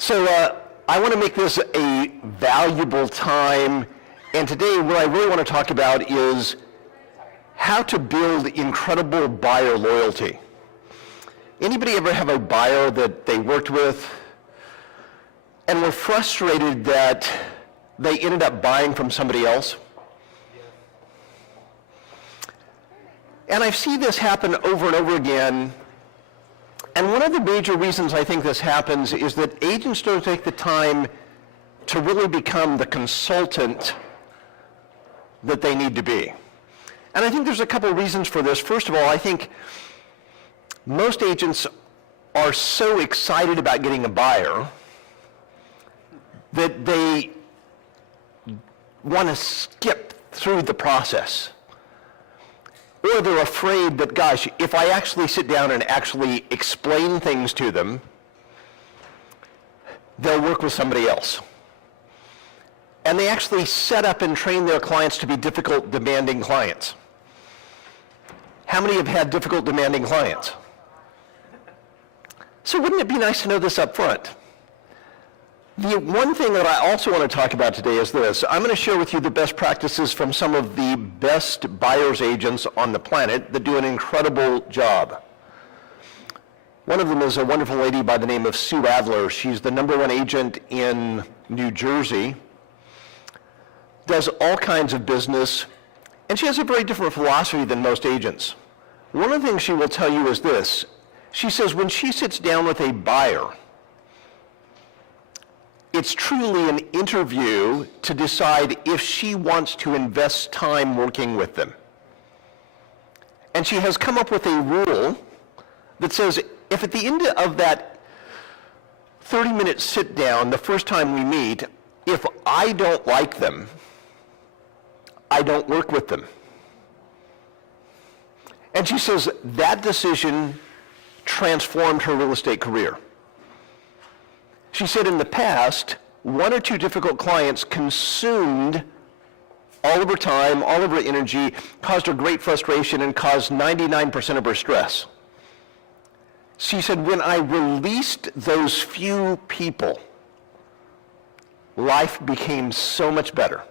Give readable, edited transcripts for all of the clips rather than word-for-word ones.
So I want to make this a valuable time, and today what I really want to talk about is how to build incredible buyer loyalty. Anybody ever have a buyer that they worked with and were frustrated that they ended up buying from somebody else? And I see this happen over and over again. And one of the major reasons I think this happens is that agents don't take the time to really become the consultant that they need to be. And I think there's a couple of reasons for this. First of all, I think most agents are so excited about getting a buyer that they want to skip through the process. Or they're afraid that, gosh, if I actually sit down and actually explain things to them, they'll work with somebody else. And they actually set up and train their clients to be difficult, demanding clients. How many have had difficult, demanding clients? So wouldn't it be nice to know this up front? The one thing that I also want to talk about today is this. I'm going to share with you the best practices from some of the best buyer's agents on the planet that do an incredible job. One of them is a wonderful lady by the name of Sue Adler. She's the #1 agent in New Jersey, does all kinds of business, and she has a very different philosophy than most agents. One of the things she will tell you is this. She says when she sits down with a buyer, it's truly an interview to decide if she wants to invest time working with them. And she has come up with a rule that says if at the end of that 30-minute sit down, the first time we meet, if I don't like them, I don't work with them. And she says that decision transformed her real estate career. She said in the past, 1 or 2 difficult clients consumed all of her time, all of her energy, caused her great frustration, and caused 99% of her stress. She said, when I released those few people, life became so much better.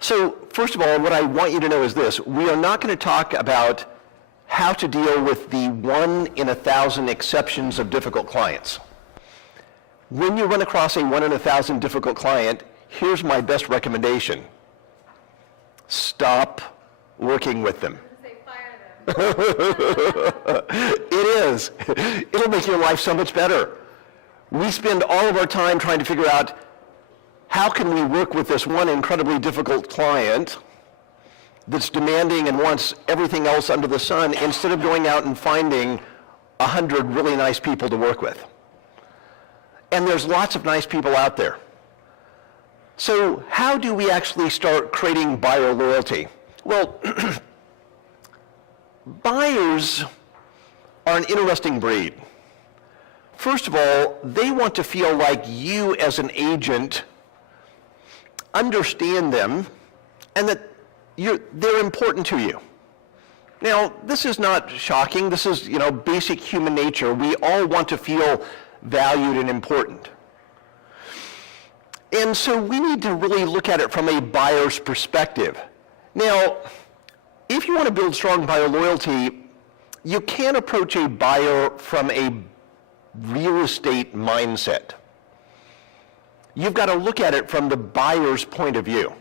So, first of all, what I want you to know is this. We are not going to talk about how to deal with the 1 in 1,000 exceptions of difficult clients. When you run across a 1 in 1,000 difficult client, here's my best recommendation. Stop working with them. It is. It'll make your life so much better. We spend all of our time trying to figure out how can we work with this one incredibly difficult client that's demanding and wants everything else under the sun instead of going out and finding 100 really nice people to work with. And there's lots of nice people out there. So how do we actually start creating buyer loyalty? Well, buyers are an interesting breed. First of all, they want to feel like you as an agent understand them and that they're important to you. Now, this is not shocking. This is, basic human nature. We all want to feel valued and important. And so we need to really look at it from a buyer's perspective. Now, if you want to build strong buyer loyalty, you can't approach a buyer from a real estate mindset. You've got to look at it from the buyer's point of view.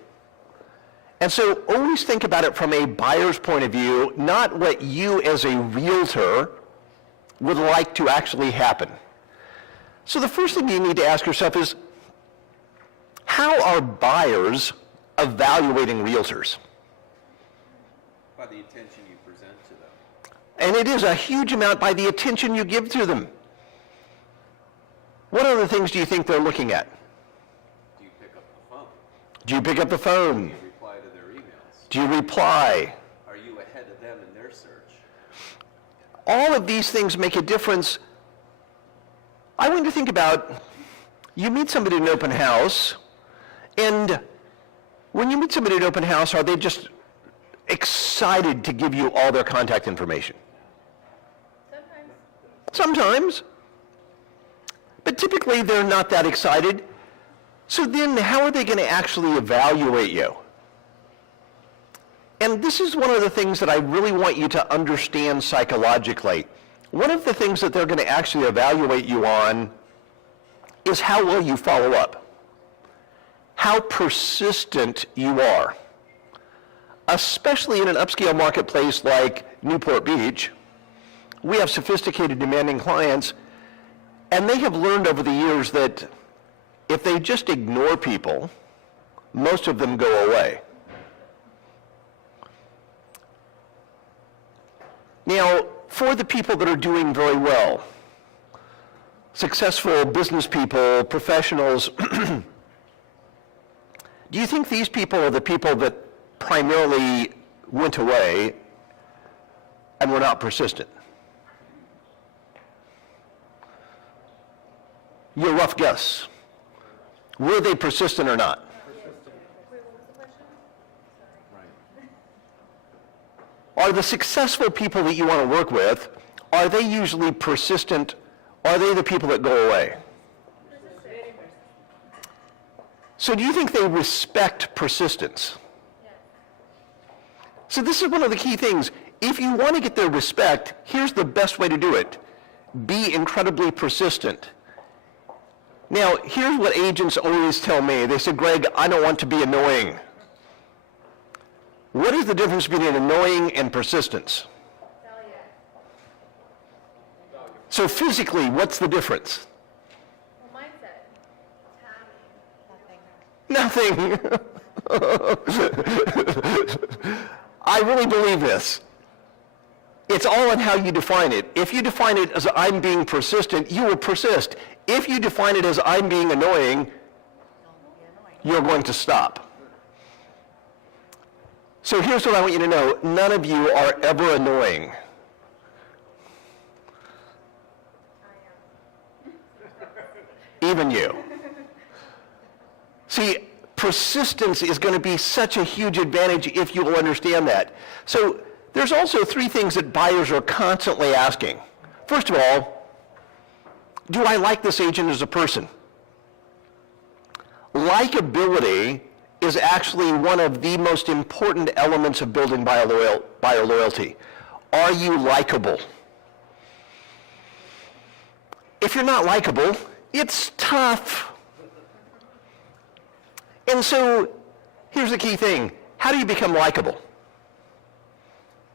And so always think about it from a buyer's point of view, not what you as a realtor would like to actually happen. So the first thing you need to ask yourself is, how are buyers evaluating realtors? By the attention you present to them. And it is a huge amount by the attention you give to them. What other things do you think they're looking at? Do you pick up the phone? Do you pick up the phone? Do you reply to their emails? Do you reply? Are you ahead of them in their search? All of these things make a difference. I want you to think about, you meet somebody at an open house, and when you meet somebody at an open house, are they just excited to give you all their contact information? Sometimes. Sometimes. But typically they're not that excited. So then how are they going to actually evaluate you? And this is one of the things that I really want you to understand psychologically. One of the things that they're going to actually evaluate you on is how well you follow up, how persistent you are. Especially in an upscale marketplace like Newport Beach, we have sophisticated, demanding clients, and they have learned over the years that if they just ignore people, most of them go away. Now, for the people that are doing very well, successful business people, professionals, do you think these people are the people that primarily went away and were not persistent? Your rough guess. Were they persistent or not? Are the successful people that you want to work with, are they usually persistent? Are they the people that go away? So do you think they respect persistence? So this is one of the key things. If you want to get their respect, here's the best way to do it. Be incredibly persistent. Now, here's what agents always tell me. They say, Greg, I don't want to be annoying. What is the difference between annoying and persistence? So physically, what's the difference? Well, mindset. Nothing. I really believe this. It's all in how you define it. If you define it as I'm being persistent, you will persist. If you define it as I'm being annoying, you're going to stop. So here's what I want you to know. None of you are ever annoying. Even you. See, persistence is going to be such a huge advantage if you will understand that. So there's also three things that buyers are constantly asking. First of all, do I like this agent as a person? Likability is actually one of the most important elements of building buyer loyalty. Are you likable? If you're not likable, it's tough. And so, here's the key thing. How do you become likable?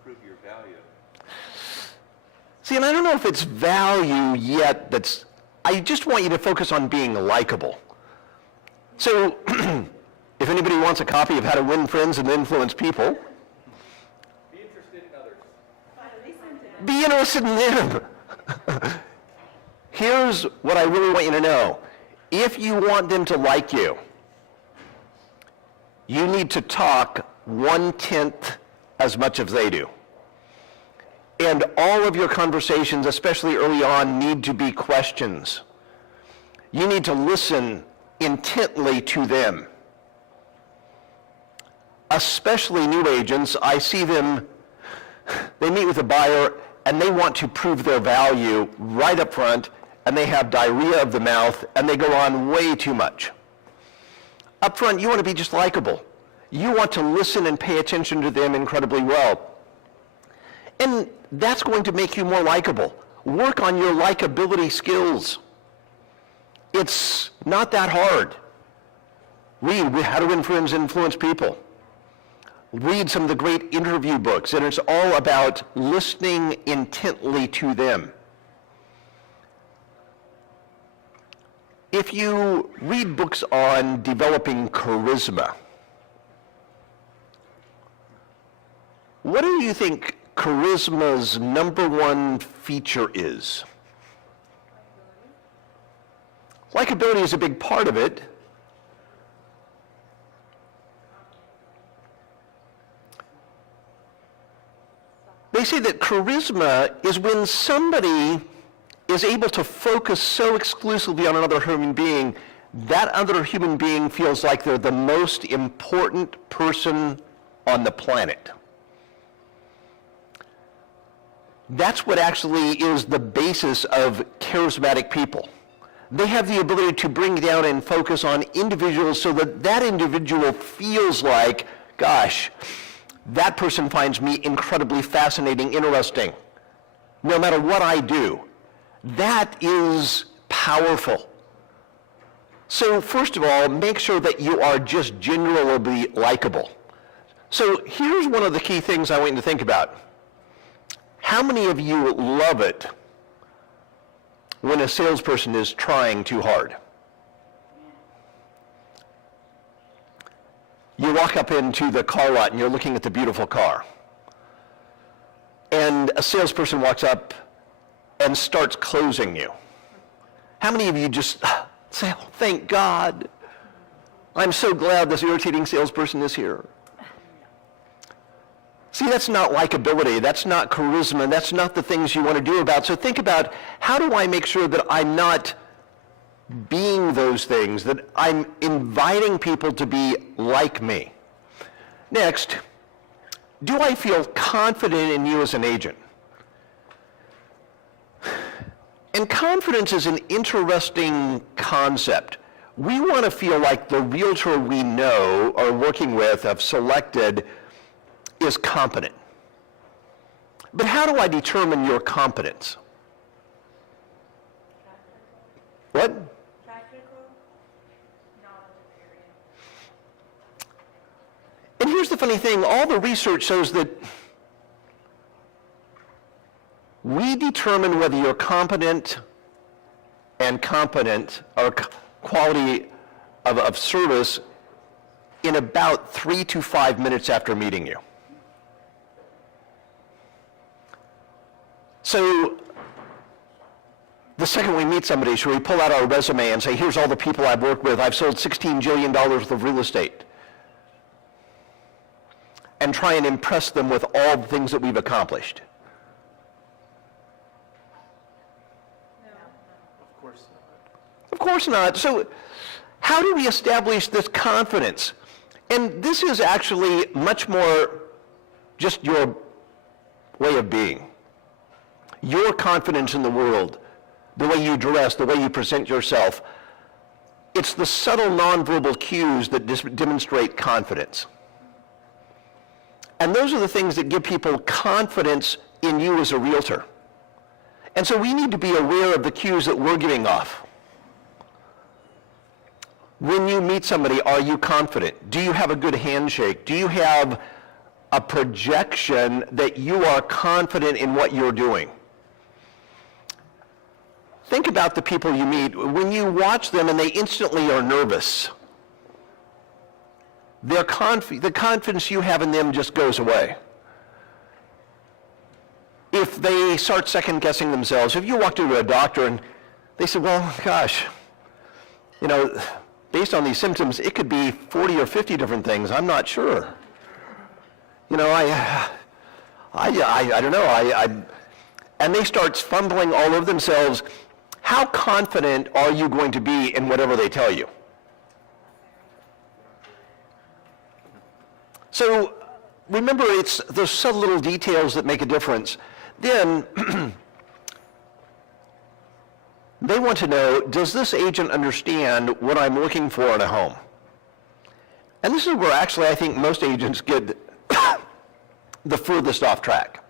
Prove your value. See, and I don't know if it's value yet I just want you to focus on being likable. So, if anybody wants a copy of How to Win Friends and Influence People, Be interested in others. be interested in them. Here's what I really want you to know. If you want them to like you, you need to talk 1/10 as much as they do. And all of your conversations, especially early on, need to be questions. You need to listen intently to them. Especially new agents, I see them, they meet with a buyer and they want to prove their value right up front, and they have diarrhea of the mouth and they go on way too much. Up front, you want to be just likable. You want to listen and pay attention to them incredibly well. And that's going to make you more likable. Work on your likability skills. It's not that hard. Read How to Win Friends and Influence People. Read some of the great interview books, and it's all about listening intently to them. If you read books on developing charisma, what do you think charisma's number one feature is? Likability is a big part of it. They say that charisma is when somebody is able to focus so exclusively on another human being, that other human being feels like they're the most important person on the planet. That's what actually is the basis of charismatic people. They have the ability to bring down and focus on individuals so that that individual feels like, gosh, that person finds me incredibly fascinating, interesting, no matter what I do. That is powerful. So first of all, make sure that you are just genuinely likable. So here's one of the key things I want you to think about. How many of you love it when a salesperson is trying too hard? You walk up into the car lot and you're looking at the beautiful car. And a salesperson walks up and starts closing you. How many of you just say, oh, thank God. I'm so glad this irritating salesperson is here. See, that's not likability, that's not charisma, that's not the things you want to do about. So think about, how do I make sure that I'm not being those things, that I'm inviting people to be like me? Next, do I feel confident in you as an agent? And confidence is an interesting concept. We want to feel like the realtor we know or working with, have selected, is competent. But how do I determine your competence? What? Practical knowledge area. And here's the funny thing, all the research shows that we determine whether you're competent and competent or quality of service in about 3 to 5 minutes after meeting you. So the second we meet somebody, should we pull out our resume and say, here's all the people I've worked with, I've sold $16 billion worth of real estate, and try and impress them with all the things that we've accomplished? Of course not. So how do we establish this confidence? And this is actually much more just your way of being. Your confidence in the world, the way you dress, the way you present yourself. It's the subtle nonverbal cues that demonstrate confidence. And those are the things that give people confidence in you as a realtor. And so we need to be aware of the cues that we're giving off. When you meet somebody, are you confident? Do you have a good handshake? Do you have a projection that you are confident in what you're doing? Think about the people you meet. When you watch them and they instantly are nervous, the confidence you have in them just goes away. If they start second guessing themselves, if you walked into a doctor and they said, well, gosh, you know, based on these symptoms, it could be 40 or 50 different things. I'm not sure. You know, I don't know. And they start fumbling all over themselves. How confident are you going to be in whatever they tell you? So remember, it's those subtle little details that make a difference. Then they want to know, does this agent understand what I'm looking for in a home? And this is where actually I think most agents get the furthest off track.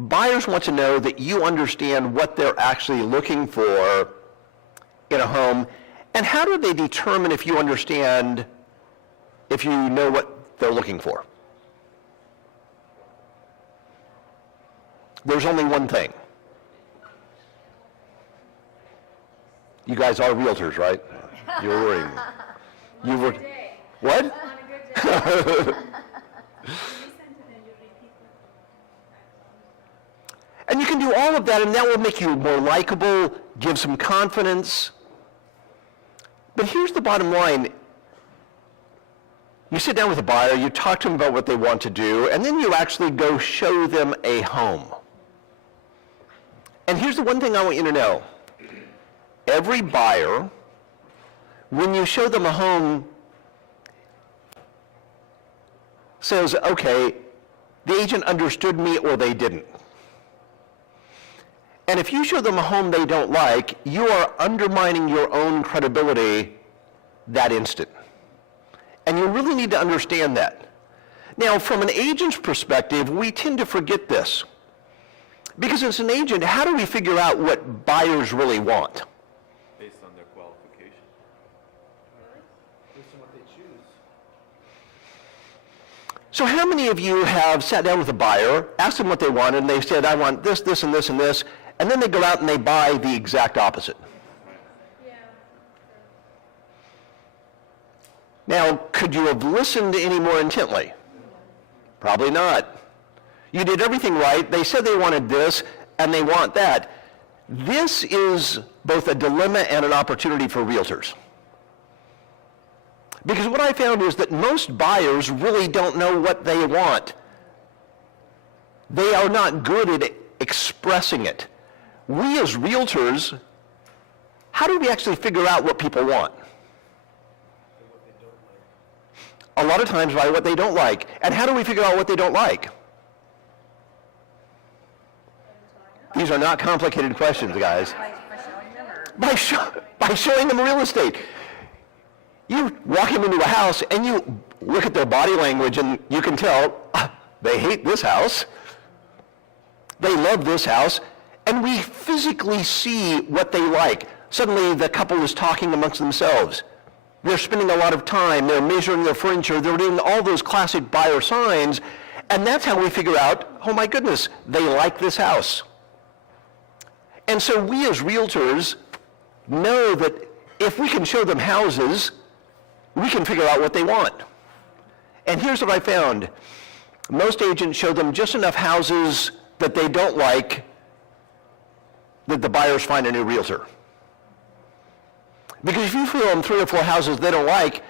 Buyers want to know that you understand what they're actually looking for in a home. And how do they determine if you understand, if you know what they're looking for? There's only one thing. You guys are realtors, right? You're worrying. You were. What? On a good day. And you can do all of that, and that will make you more likable, give some confidence. But here's the bottom line. You sit down with a buyer, you talk to them about what they want to do, and then you actually go show them a home. And here's the one thing I want you to know. Every buyer, when you show them a home, says, okay, the agent understood me or they didn't. And if you show them a home they don't like, you are undermining your own credibility that instant. And you really need to understand that. Now, from an agent's perspective, we tend to forget this. Because as an agent, how do we figure out what buyers really want? Based on their qualification. Based on what they choose. So how many of you have sat down with a buyer, asked them what they wanted, and they said, I want this, this, and this, and this, and then they go out and they buy the exact opposite? Yeah. Now, could you have listened any more intently? Probably not. You did everything right. They said they wanted this, and they want that. This is both a dilemma and an opportunity for realtors. Because what I found is that most buyers really don't know what they want. They are not good at expressing it. We as realtors, how do we actually figure out what people want? A lot of times by what they don't like. And how do we figure out what they don't like? These are not complicated questions, guys. By showing them real estate. You walk them into a house and you look at their body language and you can tell they hate this house. They love this house. And we physically see what they like. Suddenly the couple is talking amongst themselves. They're spending a lot of time. They're measuring their furniture. They're doing all those classic buyer signs. And that's how we figure out, oh my goodness, they like this house. And so we as realtors know that if we can show them houses, we can figure out what they want. And here's what I found. Most agents show them just enough houses that they don't like that the buyers find a new realtor. Because if you show them 3 or 4 houses they don't like,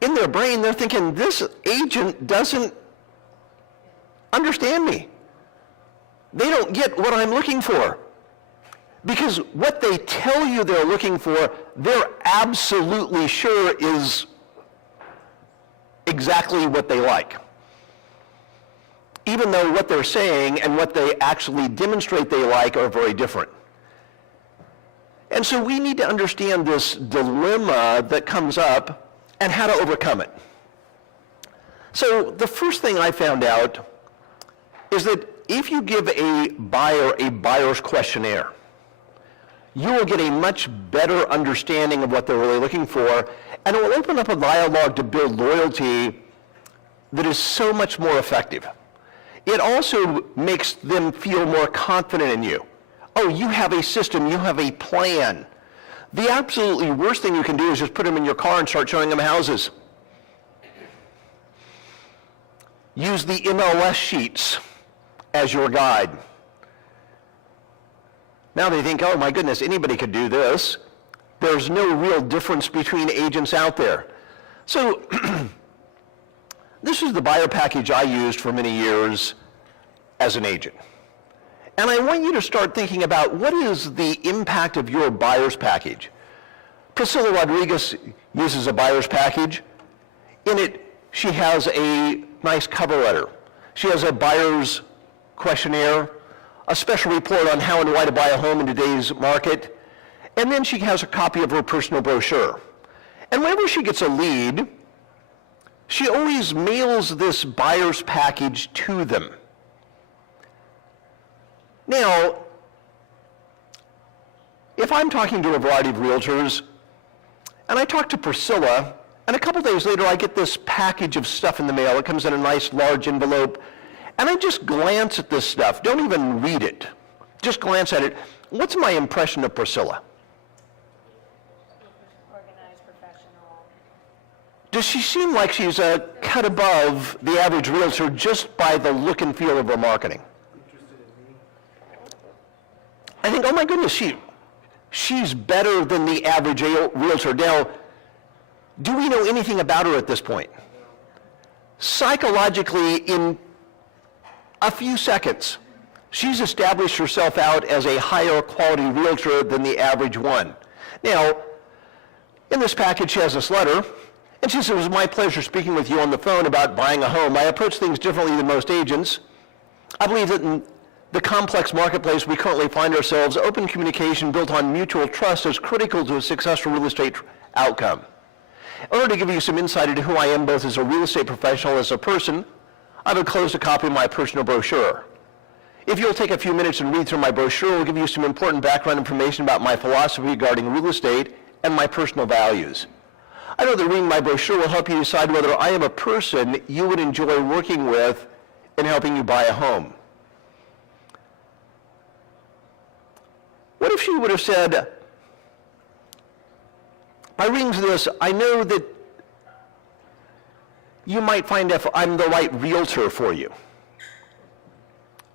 in their brain they're thinking, this agent doesn't understand me. They don't get what I'm looking for. Because what they tell you they're looking for, they're absolutely sure is exactly what they like. Even though what they're saying and what they actually demonstrate they like are very different. And so we need to understand this dilemma that comes up and how to overcome it. So the first thing I found out is that if you give a buyer a buyer's questionnaire, you will get a much better understanding of what they're really looking for, and it will open up a dialogue to build loyalty that is so much more effective. It also makes them feel more confident in you. Oh, you have a system, you have a plan. The absolutely worst thing you can do is just put them in your car and start showing them houses. Use the MLS sheets as your guide. Now they think, oh my goodness, anybody could do this. There's no real difference between agents out there. So this is the buyer package I used for many years as an agent. And I want you to start thinking about what is the impact of your buyer's package. Priscilla Rodriguez uses a buyer's package. In it, she has a nice cover letter. She has a buyer's questionnaire, a special report on how and why to buy a home in today's market, and then she has a copy of her personal brochure. And whenever she gets a lead, she always mails this buyer's package to them. Now, if I'm talking to a variety of realtors, and I talk to Priscilla, and a couple days later I get this package of stuff in the mail. It comes in a nice large envelope, and I just glance at this stuff. Don't even read it. Just glance at it. What's my impression of Priscilla? Organized, professional. Does she seem like she's a cut above the average realtor just by the look and feel of her marketing? I think, oh my goodness, she's better than the average realtor. Now, do we know anything about her at this point? Psychologically, in a few seconds, she's established herself out as a higher quality realtor than the average one. Now, in this package, she has this letter, and she says, it was my pleasure speaking with you on the phone about buying a home. I approach things differently than most agents. I believe that the complex marketplace we currently find ourselves, open communication built on mutual trust is critical to a successful real estate outcome. In order to give you some insight into who I am both as a real estate professional and as a person, I've enclosed a copy of my personal brochure. If you'll take a few minutes and read through my brochure, it will give you some important background information about my philosophy regarding real estate and my personal values. I know that reading my brochure will help you decide whether I am a person you would enjoy working with in helping you buy a home. What if she would have said, by reading this, I know that you might find if I'm the right realtor for you.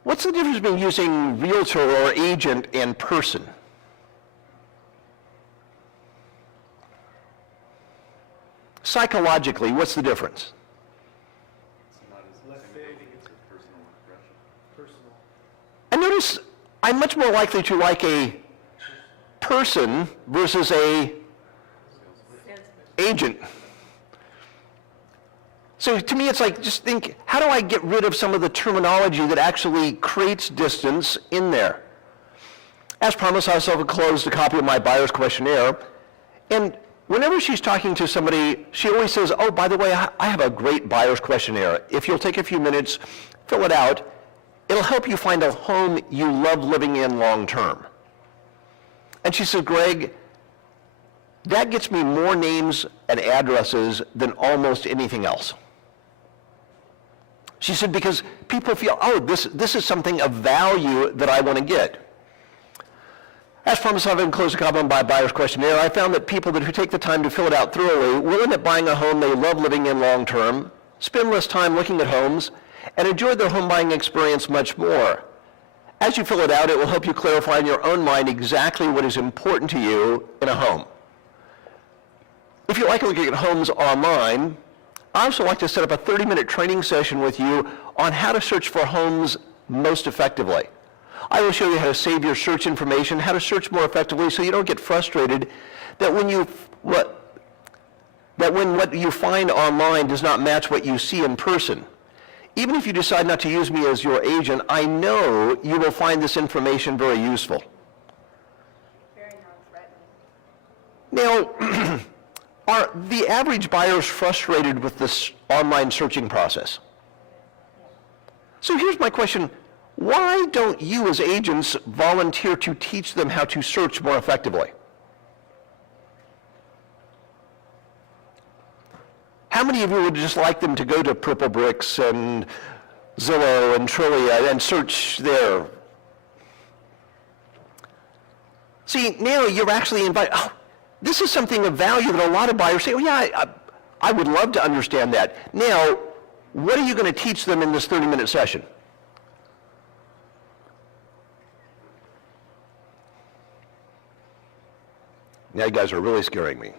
What's the difference between using realtor or agent and person? Psychologically, what's the difference? It's not as intimidating, it's a personal impression. I notice I'm much more likely to like a person versus a agent. So to me, it's like, just think, how do I get rid of some of the terminology that actually creates distance in there? As promised, I also enclosed a copy of my buyer's questionnaire. And whenever she's talking to somebody, she always says, oh, by the way, I have a great buyer's questionnaire. If you'll take a few minutes, fill it out, it'll help you find a home you love living in long term. And she says, Greg, that gets me more names and addresses than almost anything else. She said, because people feel, oh, this is something of value that I want to get. As promised, I've enclosed a copy of my buyer's questionnaire. I found that people who take the time to fill it out thoroughly will end up buying a home they love living in long term, spend less time looking at homes, and enjoy their home buying experience much more. As you fill it out, it will help you clarify in your own mind exactly what is important to you in a home. If you like looking at homes online, I also like to set up a 30-minute training session with you on how to search for homes most effectively. I will show you how to save your search information, how to search more effectively so you don't get frustrated that when what you find online does not match what you see in person. Even if you decide not to use me as your agent, I know you will find this information very useful. Very non-threatening. Now, are the average buyers frustrated with this online searching process? So here's my question. Why don't you as agents volunteer to teach them how to search more effectively? How many of you would just like them to go to Purple Bricks and Zillow and Trulia and search there? See, now you're actually invited. Oh, this is something of value that a lot of buyers say, oh yeah, I would love to understand that. Now, what are you going to teach them in this 30-minute session? Now you guys are really scaring me.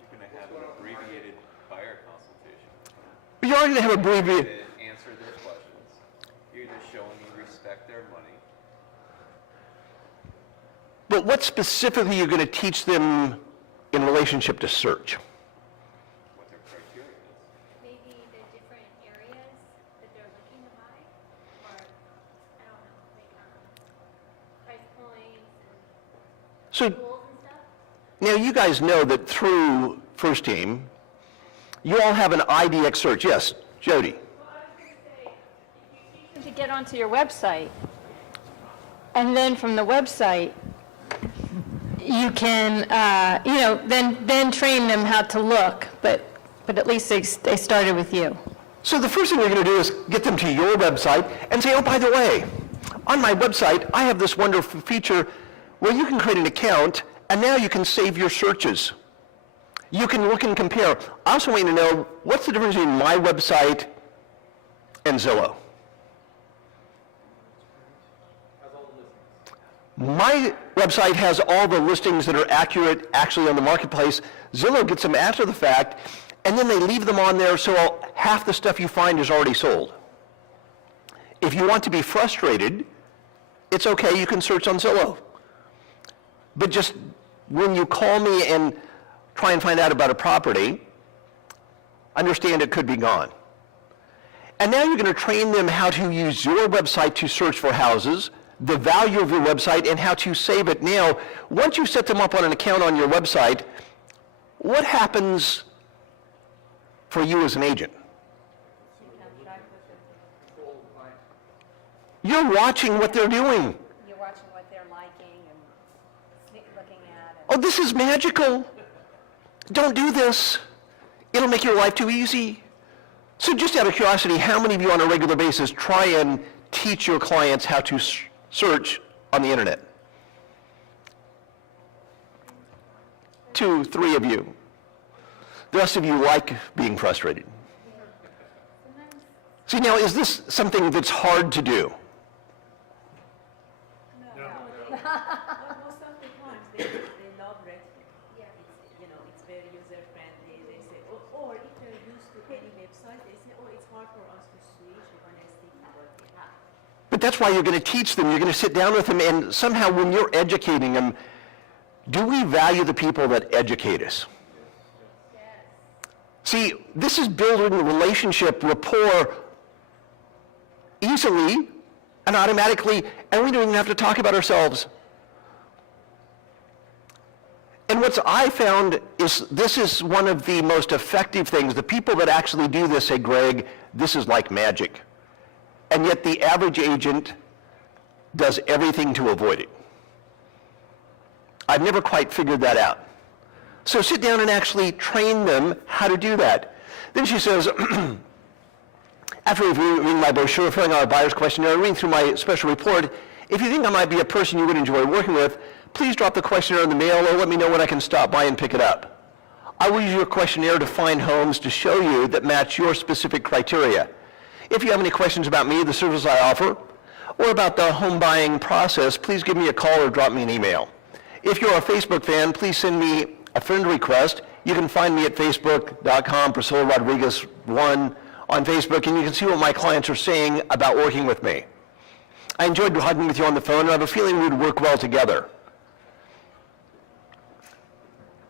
You're going to have an abbreviated buyer consultation. You're going to have a abbreviated. To answer their questions. You're just showing you respect their money. But what specifically are you going to teach them in relationship to search? What their criteria is. Maybe the different areas that they're looking to buy, or, I don't know, like, price points So and tools and stuff. now you guys know that through First Team, you all have an IDX search. Yes, Jody. To get onto your website, and then from the website, you can, then train them how to look, but at least they started with you. So the first thing we're going to do is get them to your website and say, oh, by the way, on my website, I have this wonderful feature where you can create an account, and now you can save your searches. You can look and compare. I also want you to know, what's the difference between my website and Zillow? My website has all the listings that are accurate actually on the marketplace. Zillow gets them after the fact, and then they leave them on there so half the stuff you find is already sold. If you want to be frustrated, it's okay, you can search on Zillow. But just when you call me and try and find out about a property, understand it could be gone. And now you're going to train them how to use your website to search for houses, the value of your website, and how to save it. Now, once you set them up on an account on your website, what happens for you as an agent? You're watching what they're doing. You're watching what they're liking and looking at. Oh, this is magical. Don't do this. It'll make your life too easy. So just out of curiosity, how many of you on a regular basis try and teach your clients how to search on the internet? 2, 3 of you. The rest of you like being frustrated. See, now, is this something that's hard to do? Most of the times they love Redfin. It's very user friendly. They say, or if they're used to any website, they say, it's hard for us to switch. We're going to stick to what we have. But that's why you're going to teach them. You're going to sit down with them, and somehow when you're educating them, do we value the people that educate us? See, this is building a relationship, rapport, easily and automatically, and we don't even have to talk about ourselves. And what I found is this is one of the most effective things. The people that actually do this say, Greg, this is like magic. And yet the average agent does everything to avoid it. I've never quite figured that out. So sit down and actually train them how to do that. Then she says, after reviewing my brochure, filling out a buyer's questionnaire, and reading through my special report, if you think I might be a person you would enjoy working with, please drop the questionnaire in the mail or let me know when I can stop by and pick it up. I will use your questionnaire to find homes to show you that match your specific criteria. If you have any questions about me, the service I offer, or about the home buying process, please give me a call or drop me an email. If you're a Facebook fan, please send me a friend request. You can find me at facebook.com, Priscilla Rodriguez 1 on Facebook, and you can see what my clients are saying about working with me. I enjoyed talking with you on the phone, and I have a feeling we'd work well together.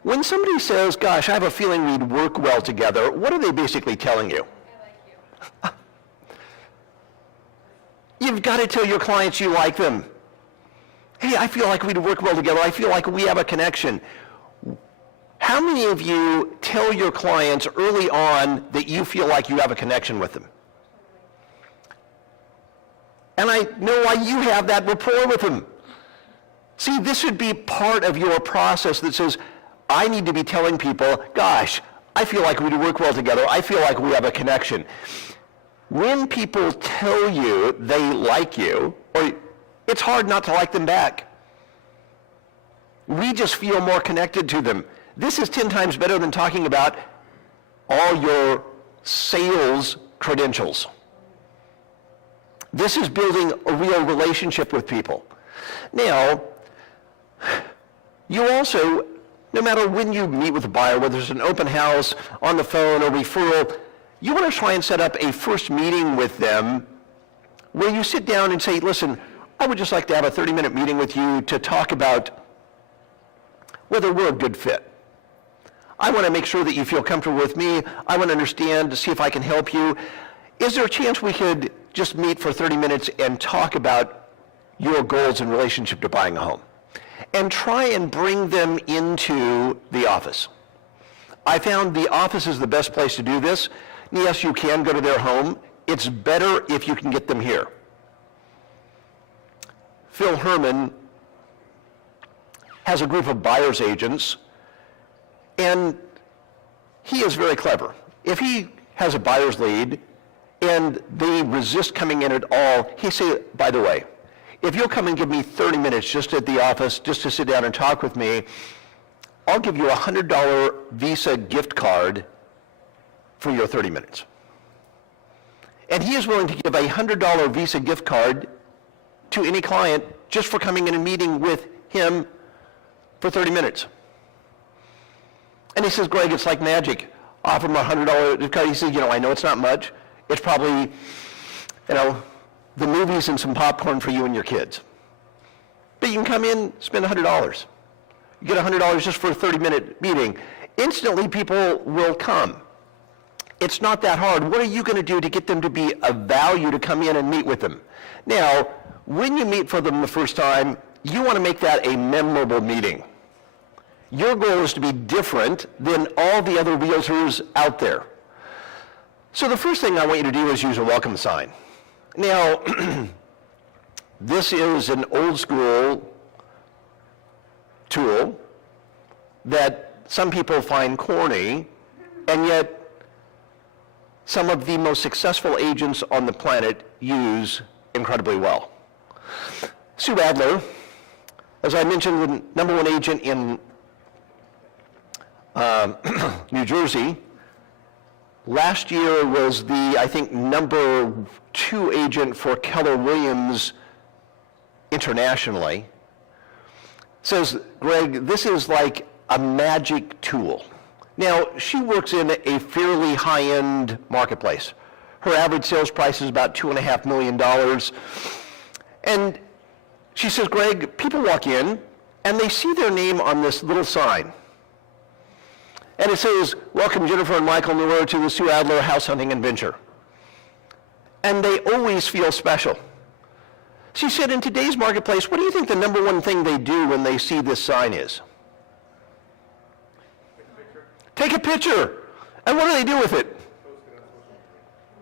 When somebody says, gosh, I have a feeling we'd work well together, what are they basically telling you? I like you. You've got to tell your clients you like them. Hey, I feel like we'd work well together. I feel like we have a connection. How many of you tell your clients early on that you feel like you have a connection with them? And I know why you have that rapport with them. See, this should be part of your process that says, I need to be telling people, gosh, I feel like we work well together. I feel like we have a connection. When people tell you they like you, or it's hard not to like them back. We just feel more connected to them. This is 10 times better than talking about all your sales credentials. This is building a real relationship with people. Now, you also, no matter when you meet with a buyer, whether it's an open house, on the phone, or referral, you want to try and set up a first meeting with them where you sit down and say, listen, I would just like to have a 30-minute meeting with you to talk about whether we're a good fit. I want to make sure that you feel comfortable with me. I want to understand, to see if I can help you. Is there a chance we could just meet for 30 minutes and talk about your goals in relationship to buying a home? And try and bring them into the office. I found the office is the best place to do this. Yes, you can go to their home. It's better if you can get them here. Phil Herman has a group of buyer's agents, and he is very clever. If he has a buyer's lead and they resist coming in at all, he say, by the way, if you'll come and give me 30 minutes just at the office, just to sit down and talk with me, I'll give you a $100 Visa gift card for your 30 minutes. And he is willing to give a $100 Visa gift card to any client just for coming in and meeting with him for 30 minutes. And he says, Greg, it's like magic. Offer him a $100 gift card. He says, I know it's not much. It's probably, the movies and some popcorn for you and your kids. But you can come in, spend $100. You get $100 just for a 30-minute meeting. instantly people will come. It's not that hard. What are you going to do to get them to be of value to come in and meet with them? Now, when you meet for them the first time, you want to make that a memorable meeting. Your goal is to be different than all the other realtors out there. So the first thing I want you to do is use a welcome sign. Now, this is an old school tool that some people find corny, and yet some of the most successful agents on the planet use incredibly well. Sue Adler, as I mentioned, the number one agent in New Jersey, last year was the, I think, number 2 agent for Keller Williams internationally. Says, Greg, this is like a magic tool. Now, she works in a fairly high-end marketplace. Her average sales price is about $2.5 million. And she says, Greg, people walk in and they see their name on this little sign. And it says, welcome Jennifer and Michael Neuer to the Sue Adler House Hunting Adventure. And they always feel special. She said, in today's marketplace, what do you think the number one thing they do when they see this sign is? Take a picture. And what do they do with it?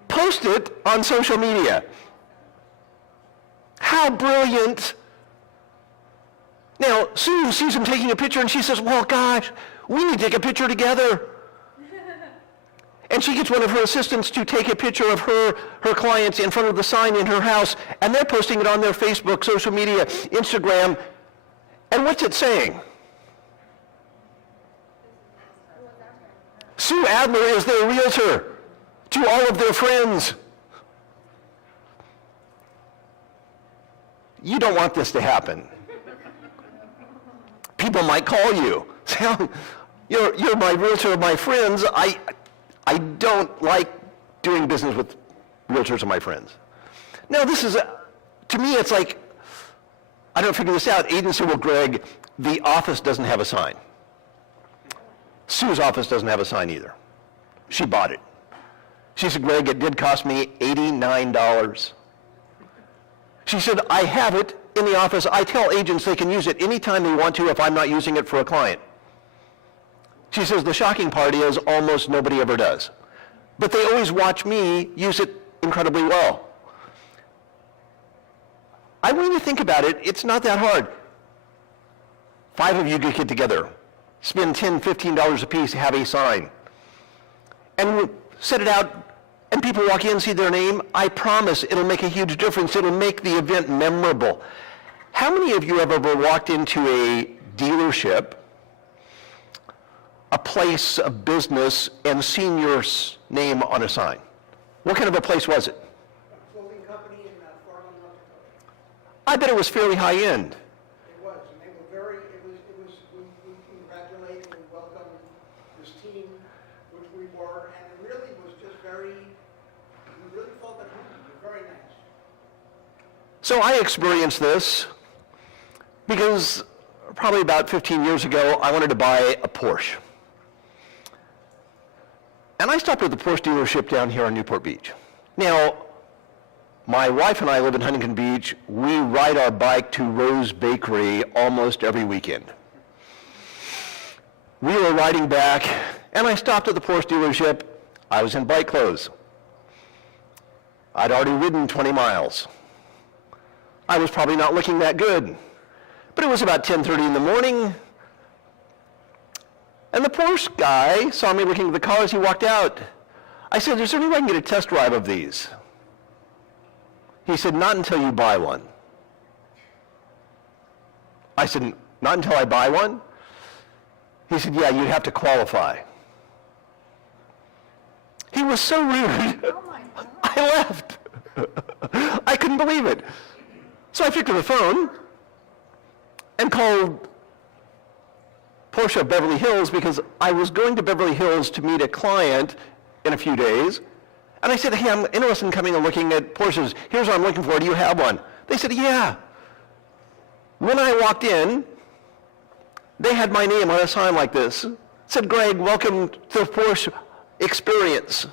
Post it on social media. How brilliant. Now, Sue sees him taking a picture and she says, well, gosh, we need to take a picture together. And she gets one of her assistants to take a picture of her clients in front of the sign in her house, and they're posting it on their Facebook, social media, Instagram. And what's it saying? Sue Adler is their realtor to all of their friends. You don't want this to happen. People might call you. Say, you're my realtor of my friends. I don't like doing business with realtors of my friends. Now this is, to me it's like, I don't figure this out. Agents say, well, Greg, the office doesn't have a sign. Sue's office doesn't have a sign either. She bought it. She said, Greg, it did cost me $89. She said, I have it in the office. I tell agents they can use it anytime they want to if I'm not using it for a client. She says, the shocking part is almost nobody ever does. But they always watch me use it incredibly well. I want you to think about it. It's not that hard. 5 of you could get together, spend $10, $15 a piece, have a sign, and set it out, and people walk in, see their name. I promise it'll make a huge difference. It'll make the event memorable. How many of you have ever walked into a dealership, a place of business, and seen your name on a sign? What kind of a place was it? A clothing company in Farmington, North Dakota. I bet it was fairly high-end. It was, and they were very, we congratulated and welcomed this team, which we were, and it really was just very, we really felt at home. It was very nice. So I experienced this because probably about 15 years ago, I wanted to buy a Porsche. And I stopped at the Porsche dealership down here on Newport Beach. Now, my wife and I live in Huntington Beach. We ride our bike to Rose Bakery almost every weekend. We were riding back, and I stopped at the Porsche dealership. I was in bike clothes. I'd already ridden 20 miles. I was probably not looking that good. But it was about 10:30 in the morning, and the Porsche guy saw me looking at the cars. He walked out. I said, is there any way I can get a test drive of these? He said, not until you buy one. I said, not until I buy one? He said, yeah, you'd have to qualify. He was so rude. I left. I couldn't believe it. So I picked up the phone and called Porsche of Beverly Hills because I was going to Beverly Hills to meet a client in a few days. And I said, hey, I'm interested in coming and looking at Porsches. Here's what I'm looking for. Do you have one? They said, yeah. When I walked in, they had my name on a sign like this. It Said, Greg, welcome to the Porsche experience.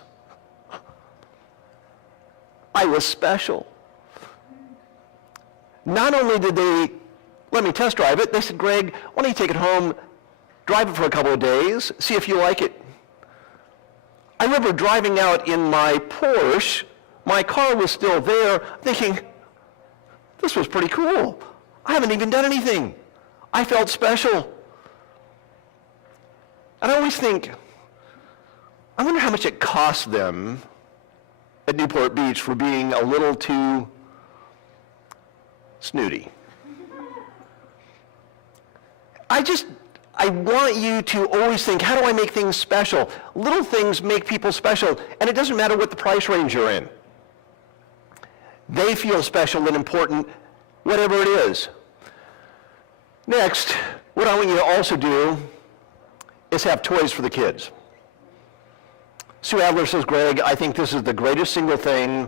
I was special. Not only did they let me test drive it, they said, Greg, why don't you take it home, drive it for a couple of days, see if you like it. I remember driving out in my Porsche, my car was still there, thinking, this was pretty cool. I haven't even done anything. I felt special. And I always think, I wonder how much it cost them at Newport Beach for being a little too snooty. I want you to always think, how do I make things special? Little things make people special, and it doesn't matter what the price range you're in. They feel special and important, whatever it is. Next, what I want you to also do is have toys for the kids. Sue Adler says, Greg, I think this is the greatest single thing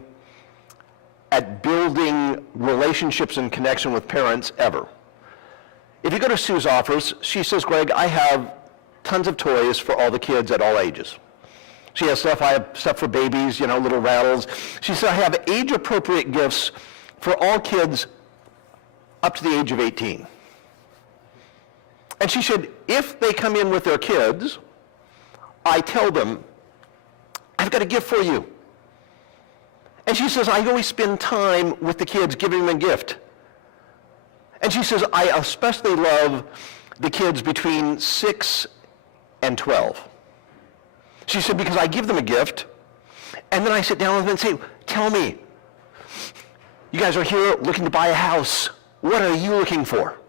at building relationships and connection with parents ever. If you go to Sue's office, she says, Greg, I have tons of toys for all the kids at all ages. She has stuff, I have stuff for babies, little rattles. She said, I have age-appropriate gifts for all kids up to the age of 18. And she said, if they come in with their kids, I tell them, I've got a gift for you. And she says, I always spend time with the kids giving them a gift. And she says, I especially love the kids between 6 and 12. She said, because I give them a gift, and then I sit down with them and say, tell me, you guys are here looking to buy a house. What are you looking for?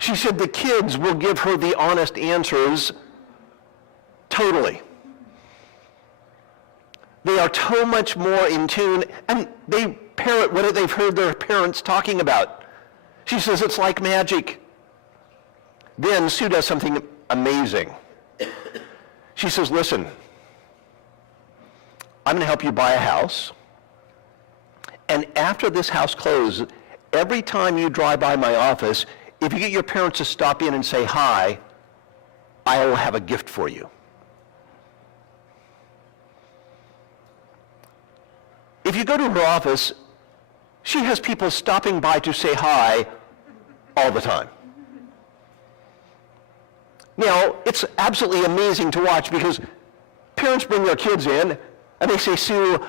She said the kids will give her the honest answers totally. They are so much more in tune, and they parrot what they've heard their parents talking about. She says it's like magic. Then Sue does something amazing. She says, listen, I'm going to help you buy a house, and after this house closes, every time you drive by my office, if you get your parents to stop in and say hi, I will have a gift for you. If you go to her office, she has people stopping by to say hi all the time. Now, it's absolutely amazing to watch because parents bring their kids in and they say, Sue,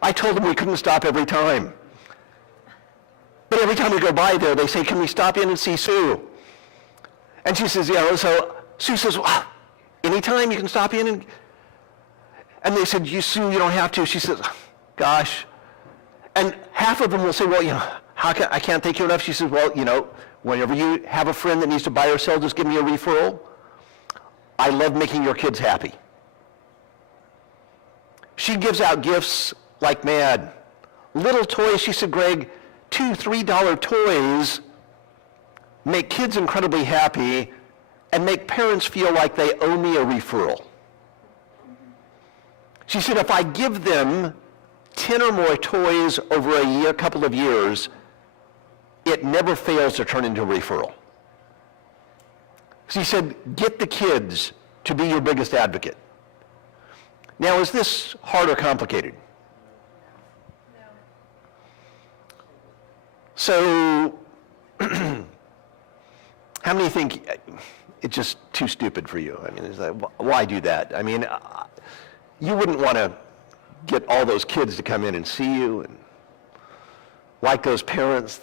I told them we couldn't stop every time. But every time we go by there, they say, can we stop in and see Sue? And she says, yeah. So Sue says, well, anytime you can stop in. And they said, Sue, you don't have to. She says, gosh. And half of them will say, well, I can't thank you enough. She says, well, whenever you have a friend that needs to buy or sell, just give me a referral. I love making your kids happy. She gives out gifts like mad. Little toys, she said, Greg, $2, $3 toys make kids incredibly happy and make parents feel like they owe me a referral. She said, if I give them 10 or more toys over a couple of years, it never fails to turn into a referral. She said, get the kids to be your biggest advocate. Now, is this hard or complicated? No. So, how many think it's just too stupid for you? I mean, is that, why do that? I mean, you wouldn't want to get all those kids to come in and see you and like those parents.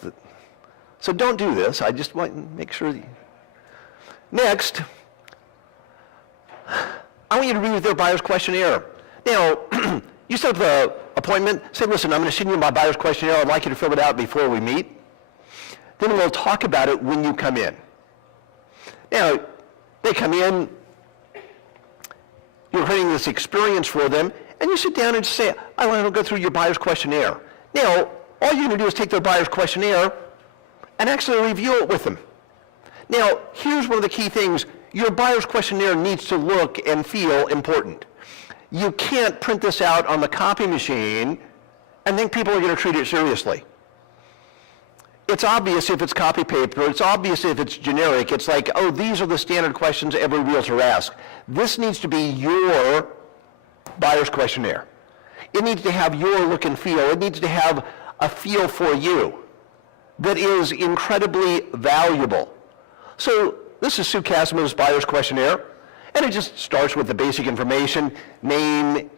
So don't do this. I just want to make sure. Next, I want you to read their buyer's questionnaire. Now, you set up the appointment, say, listen, I'm going to send you my buyer's questionnaire. I'd like you to fill it out before we meet. Then we'll talk about it when you come in. Now, they come in, you're creating this experience for them, and you sit down and say, I want to go through your buyer's questionnaire. Now, all you're going to do is take their buyer's questionnaire and actually review it with them. Now, here's one of the key things. Your buyer's questionnaire needs to look and feel important. You can't print this out on the copy machine and think people are going to treat it seriously. it's obvious if it's copy paper, it's obvious if it's generic. It's like, oh, these are the standard questions every realtor asks. This needs to be your buyer's questionnaire. It needs to have your look and feel. It needs to have a feel for you that is incredibly valuable. So this is Sue Casimir's buyer's questionnaire, and it just starts with the basic information, name,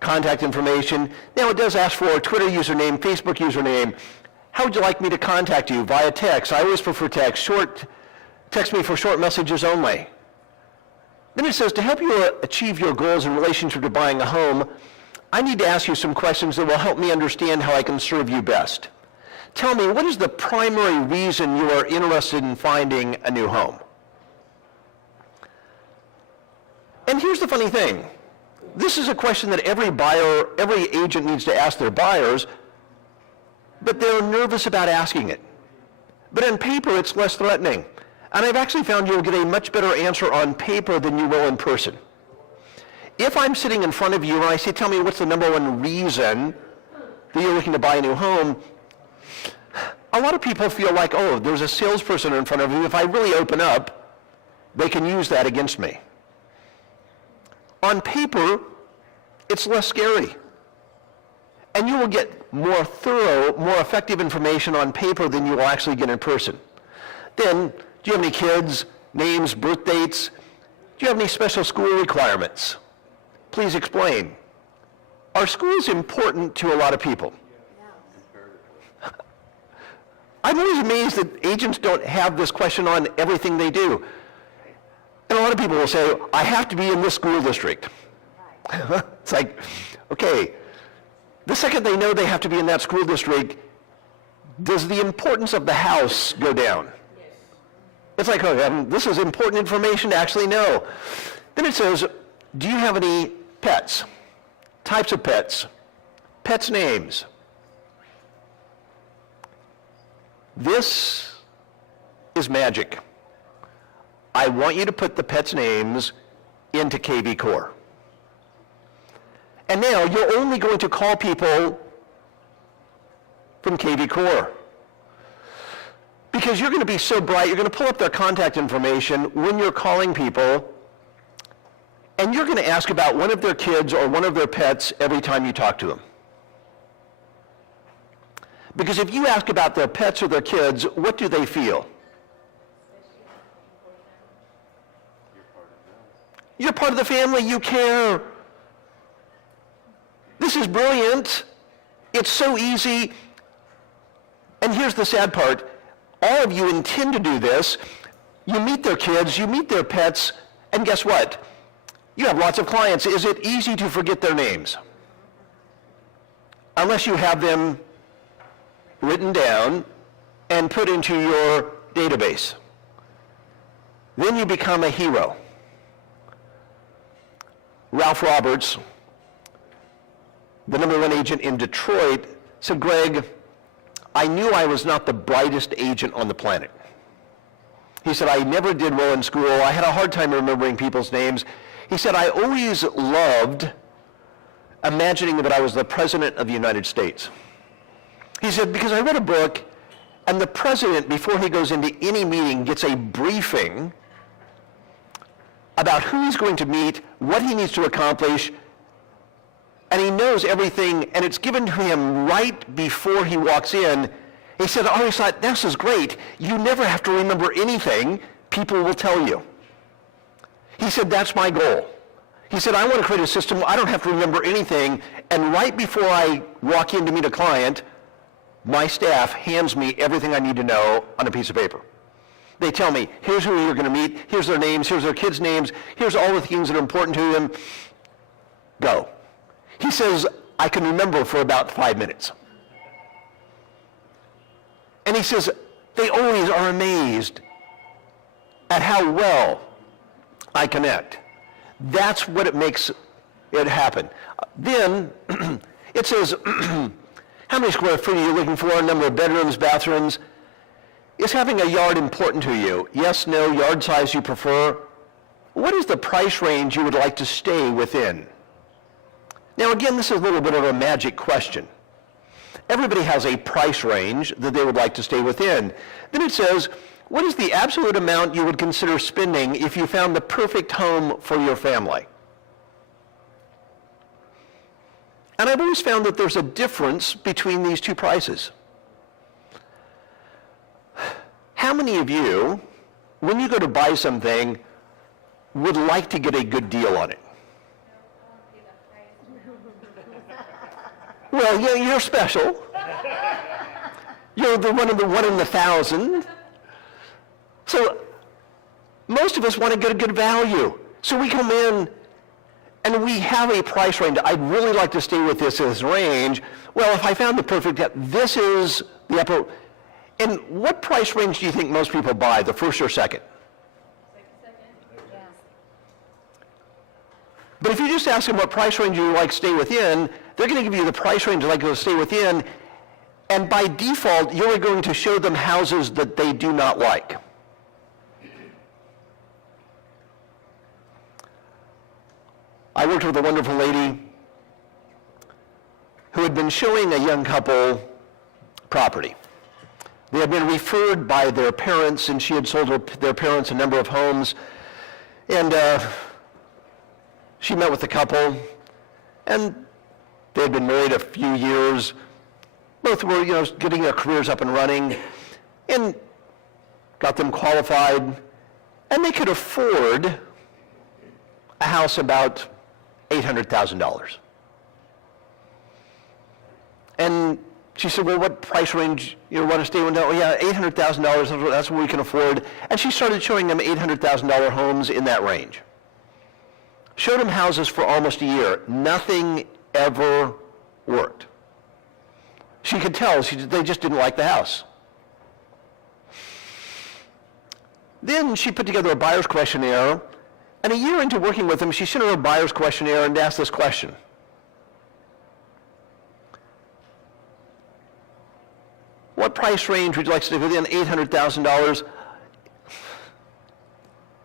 contact information. Now it does ask for a Twitter username, Facebook username. How would you like me to contact you? Via text. I always prefer text. Text me for short messages only. Then it says, to help you achieve your goals in relationship to buying a home, I need to ask you some questions that will help me understand how I can serve you best. Tell me, what is the primary reason you are interested in finding a new home? And here's the funny thing. This is a question that every buyer, every agent needs to ask their buyers, but they're nervous about asking it. But on paper, it's less threatening. And I've actually found you'll get a much better answer on paper than you will in person. If I'm sitting in front of you and I say, tell me what's the number one reason that you're looking to buy a new home, a lot of people feel like, oh, there's a salesperson in front of me. If I really open up, they can use that against me. On paper, it's less scary. And you will get more thorough, more effective information on paper than you will actually get in person. Then, do you have any kids, names, birth dates? Do you have any special school requirements? Please explain. Are schools important to a lot of people? I'm always amazed that agents don't have this question on everything they do. And a lot of people will say, I have to be in this school district. It's like, okay, the second they know they have to be in that school district, does the importance of the house go down? It's like, oh, this is important information to actually know. Then it says, do you have any pets? Types of pets, pets' names. This is magic. I want you to put the pets' names into KV Core. And now you're only going to call people from KV Core. Because you're going to be so bright, you're going to pull up their contact information when you're calling people, and you're going to ask about one of their kids or one of their pets every time you talk to them. Because if you ask about their pets or their kids, what do they feel? You're part of the family, you care. This is brilliant. It's so easy. And here's the sad part. All of you intend to do this. You meet their kids, you meet their pets, and guess what? You have lots of clients. Is it easy to forget their names? Unless you have them written down and put into your database. Then you become a hero. Ralph Roberts, the #1 agent in Detroit, said, Greg, I knew I was not the brightest agent on the planet. He said, I never did well in school. I had a hard time remembering people's names. He said, I always loved imagining that I was the President of the United States. He said, because I read a book, and the president, before he goes into any meeting, gets a briefing about who he's going to meet, what he needs to accomplish, and he knows everything, and it's given to him right before he walks in. He said, I always thought, this is great. You never have to remember anything. People will tell you. He said, that's my goal. He said, I want to create a system where I don't have to remember anything, and right before I walk in to meet a client, my staff hands me everything I need to know on a piece of paper. They tell me, here's who you're going to meet, here's their names, here's their kids' names, here's all the things that are important to them. Go. He says, I can remember for about 5 minutes. And he says, they always are amazed at how well I connect. That's what it makes it happen. Then it says, how many square feet are you looking for? Number of bedrooms, bathrooms. Is having a yard important to you? Yes, no, yard size you prefer? What is the price range you would like to stay within? Now again, this is a little bit of a magic question. Everybody has a price range that they would like to stay within. Then it says, what is the absolute amount you would consider spending if you found the perfect home for your family? And I've always found that there's a difference between these two prices. How many of you, when you go to buy something, would like to get a good deal on it? Well, yeah, you're special. You're the one in the 1,000. So most of us want to get a good value. So we come in and we have a price range. I'd really like to stay with this range. Well, if I found the perfect, this is the upper. And what price range do you think most people buy, the first or second? But if you just ask them what price range you like to stay within, they're going to give you the price range they like to stay within, and by default, you're going to show them houses that they do not like. I worked with a wonderful lady who had been showing a young couple property. They had been referred by their parents, and she had sold their parents a number of homes, and she met with the couple, and they had been married a few years. Both were, getting their careers up and running, and got them qualified, and they could afford a house about $800,000. And she said, well, what price range you want to stay with? Oh, yeah, $800,000, that's what we can afford. And she started showing them $800,000 homes in that range. Showed them houses for almost a year. Nothing ever worked. She could tell they just didn't like the house. Then she put together a buyer's questionnaire, and a year into working with them, she sent her a buyer's questionnaire and asked this question. What price range would you like to stay within? $800,000.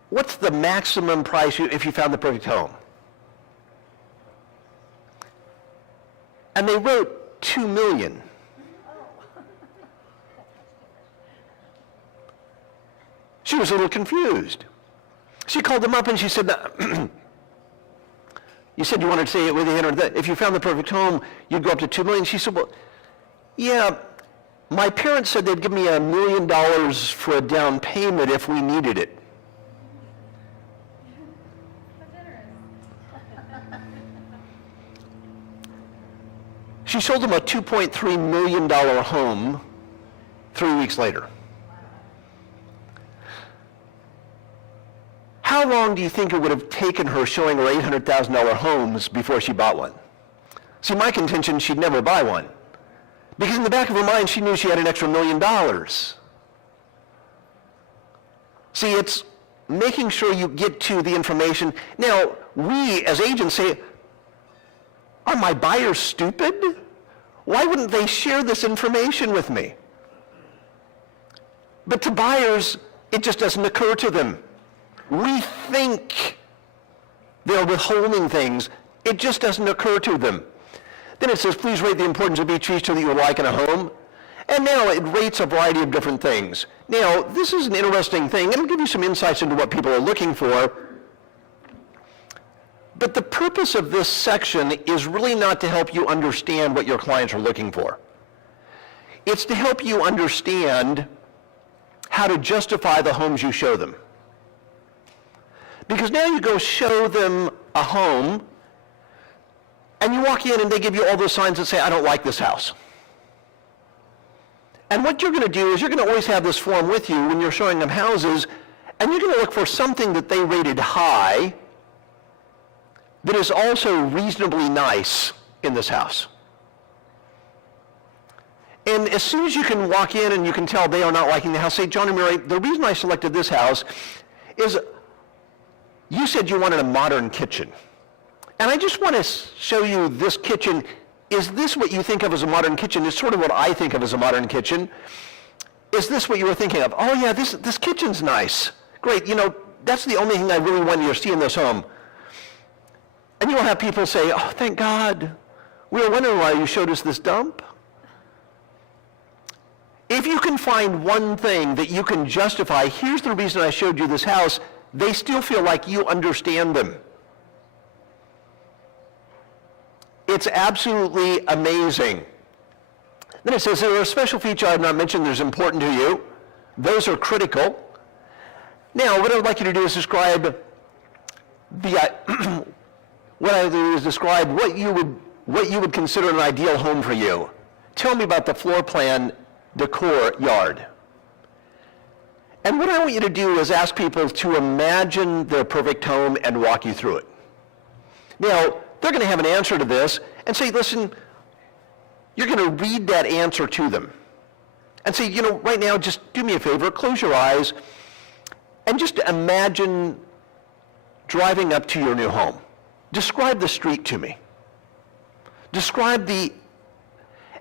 What's the maximum price if you found the perfect home? And they wrote $2 million. She was a little confused. She called them up and she said, you said you wanted to stay with $800,000. If you found the perfect home, you'd go up to $2 million. She said, well, yeah, my parents said they'd give me $1 million for a down payment if we needed it. She sold them a $2.3 million home 3 weeks later. How long do you think it would have taken her showing her $800,000 homes before she bought one? See, my contention, she'd never buy one. Because in the back of her mind, she knew she had an extra $1 million. See, it's making sure you get to the information. Now, we as agents say, are my buyers stupid? Why wouldn't they share this information with me? But to buyers, it just doesn't occur to them. We think they're withholding things. It just doesn't occur to them. Then it says, please rate the importance of each feature that you would like in a home. And now it rates a variety of different things. Now, this is an interesting thing, and it'll give you some insights into what people are looking for. But the purpose of this section is really not to help you understand what your clients are looking for. It's to help you understand how to justify the homes you show them. Because now you go show them a home, and you walk in and they give you all those signs that say, I don't like this house. And what you're going to do is you're going to always have this form with you when you're showing them houses, and you're going to look for something that they rated high that is also reasonably nice in this house. And as soon as you can walk in and you can tell they are not liking the house, say, John and Mary, the reason I selected this house is you said you wanted a modern kitchen. And I just want to show you this kitchen. Is this what you think of as a modern kitchen? It's sort of what I think of as a modern kitchen. Is this what you were thinking of? Oh yeah, this kitchen's nice. Great, that's the only thing I really wanted you to see in this home. And you'll have people say, oh, thank God. We were wondering why you showed us this dump. If you can find one thing that you can justify, here's the reason I showed you this house, they still feel like you understand them. It's absolutely amazing. Then it says, there are a special feature I have not mentioned that is important to you. Those are critical. Now, what I would like you to do is describe what I would do is describe what you would consider an ideal home for you. Tell me about the floor plan, decor, yard. And what I want you to do is ask people to imagine their perfect home and walk you through it. Now, they're going to have an answer to this and say, listen, you're going to read that answer to them and say, you know, right now, just do me a favor, close your eyes, and just imagine driving up to your new home. Describe the street to me. Describe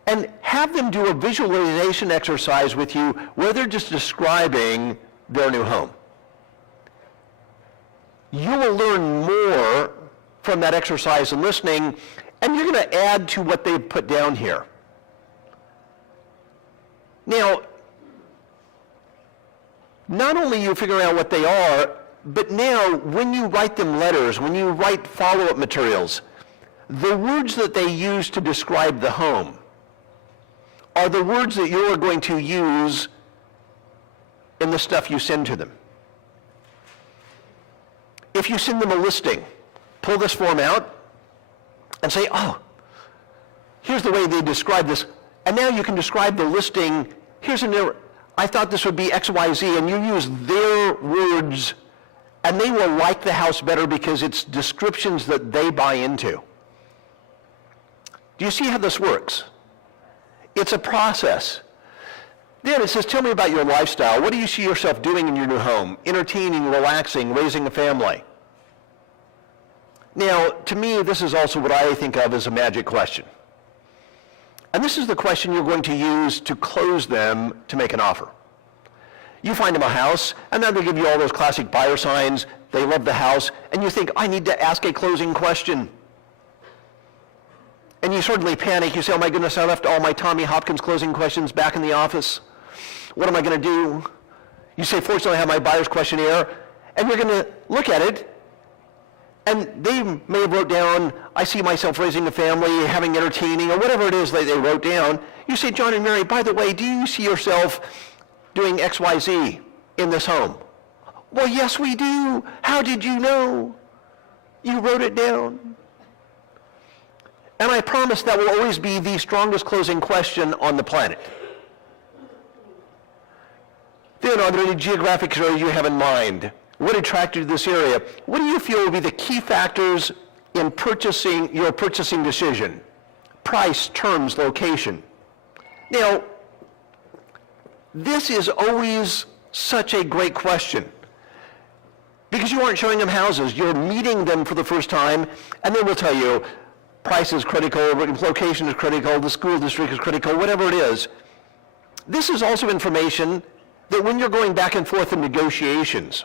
and have them do a visualization exercise with you where they're just describing their new home. You will learn more from that exercise and listening, and you're going to add to what they've put down here. Now, not only you figure out what they are, but now when you write them letters, when you write follow-up materials, the words that they use to describe the home are the words that you're going to use in the stuff you send to them. If you send them a listing, pull this form out and say, oh, here's the way they describe this. And now you can describe the listing. I thought this would be X, Y, Z, and you use their words, and they will like the house better because it's descriptions that they buy into. Do you see how this works? It's a process. Then it says, tell me about your lifestyle. What do you see yourself doing in your new home? Entertaining, relaxing, raising a family. Now, to me, this is also what I think of as a magic question. And this is the question you're going to use to close them to make an offer. You find them a house, and then they give you all those classic buyer signs. They love the house, and you think, I need to ask a closing question. And you suddenly panic. You say, oh my goodness, I left all my Tommy Hopkins closing questions back in the office. What am I going to do? You say, fortunately, I have my buyer's questionnaire. And you're going to look at it, and they may have wrote down, I see myself raising a family, having entertaining, or whatever it is that they wrote down. You say, John and Mary, by the way, do you see yourself doing X, Y, Z in this home? Well, yes, we do. How did you know? You wrote it down. And I promise that will always be the strongest closing question on the planet. Then, are there any geographic areas you have in mind? What attracted you to this area? What do you feel will be the key factors in your purchasing decision? Price, terms, location. Now, this is always such a great question because you aren't showing them houses. You're meeting them for the first time, and they will tell you, price is critical, location is critical, the school district is critical, whatever it is. This is also information that when you're going back and forth in negotiations,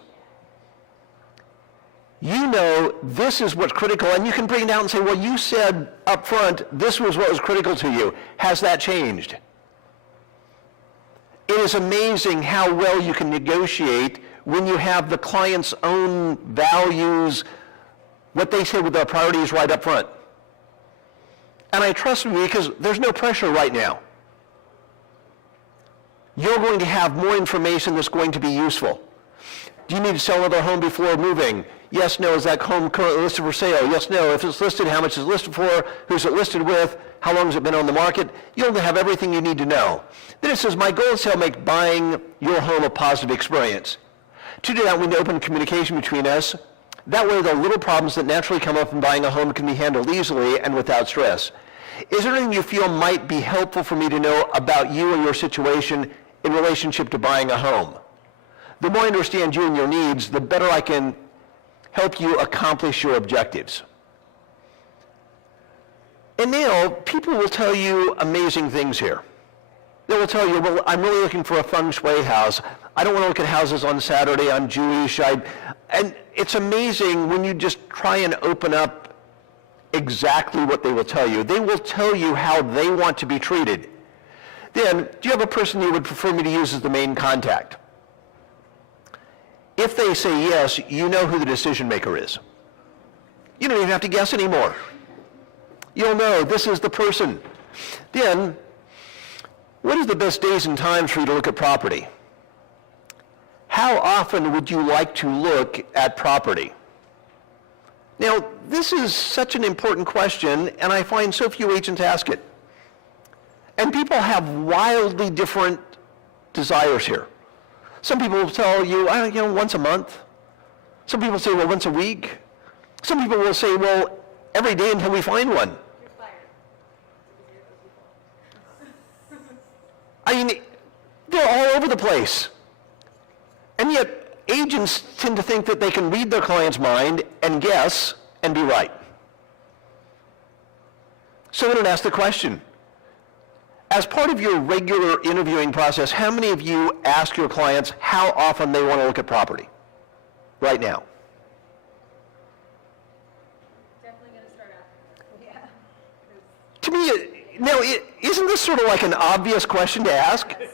you know this is what's critical, and you can bring it out and say, well, you said up front this was what was critical to you. Has that changed? It is amazing how well you can negotiate when you have the client's own values, what they say with their priorities right up front. And I trust me because there's no pressure right now. You're going to have more information that's going to be useful. Do you need to sell another home before moving? Yes, no. Is that home currently listed for sale? Yes, no. If it's listed, how much is it listed for? Who's it listed with? How long has it been on the market? You'll have everything you need to know. Then it says, my goal is to make buying your home a positive experience. To do that, we need open communication between us. That way, the little problems that naturally come up in buying a home can be handled easily and without stress. Is there anything you feel might be helpful for me to know about you and your situation in relationship to buying a home? The more I understand you and your needs, the better I can help you accomplish your objectives. And now, people will tell you amazing things here. They will tell you, well, I'm really looking for a feng shui house. I don't want to look at houses on Saturday. I'm Jewish. And it's amazing when you just try and open up exactly what they will tell you. They will tell you how they want to be treated. Then, do you have a person you would prefer me to use as the main contact? If they say yes, you know who the decision maker is. You don't even have to guess anymore. You'll know this is the person. Then, what is the best days and times for you to look at property? How often would you like to look at property? Now, this is such an important question, and I find so few agents ask it. And people have wildly different desires here. Some people will tell you, once a month. Some people say, well, once a week. Some people will say, well, every day until we find one. I mean, they're all over the place. And yet, agents tend to think that they can read their client's mind and guess and be right. So I'm going to ask the question. As part of your regular interviewing process, how many of you ask your clients how often they want to look at property right now? Definitely gonna start out. Yeah. To me, now, isn't this sort of like an obvious question to ask? This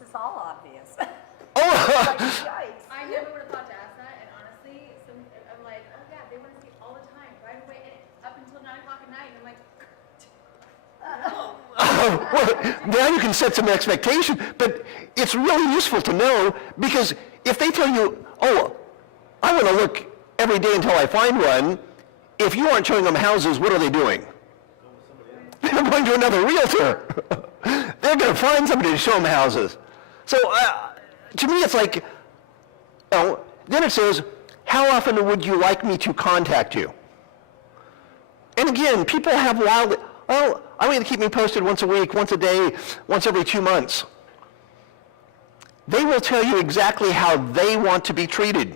is all obvious. Oh, Yikes. I never would have thought to ask that, and honestly, I'm like, oh yeah, they want to see all the time, right away, and up until 9 o'clock at night, and I'm like, well, now you can set some expectation, but it's really useful to know, because if they tell you, oh, I want to look every day until I find one, if you aren't showing them houses, what are they doing? They're going to another realtor. They're going to find somebody to show them houses. So to me, it's like, then it says, how often would you like me to contact you? And again, people have wild, oh, I want you to keep me posted once a week, once a day, once every 2 months. They will tell you exactly how they want to be treated.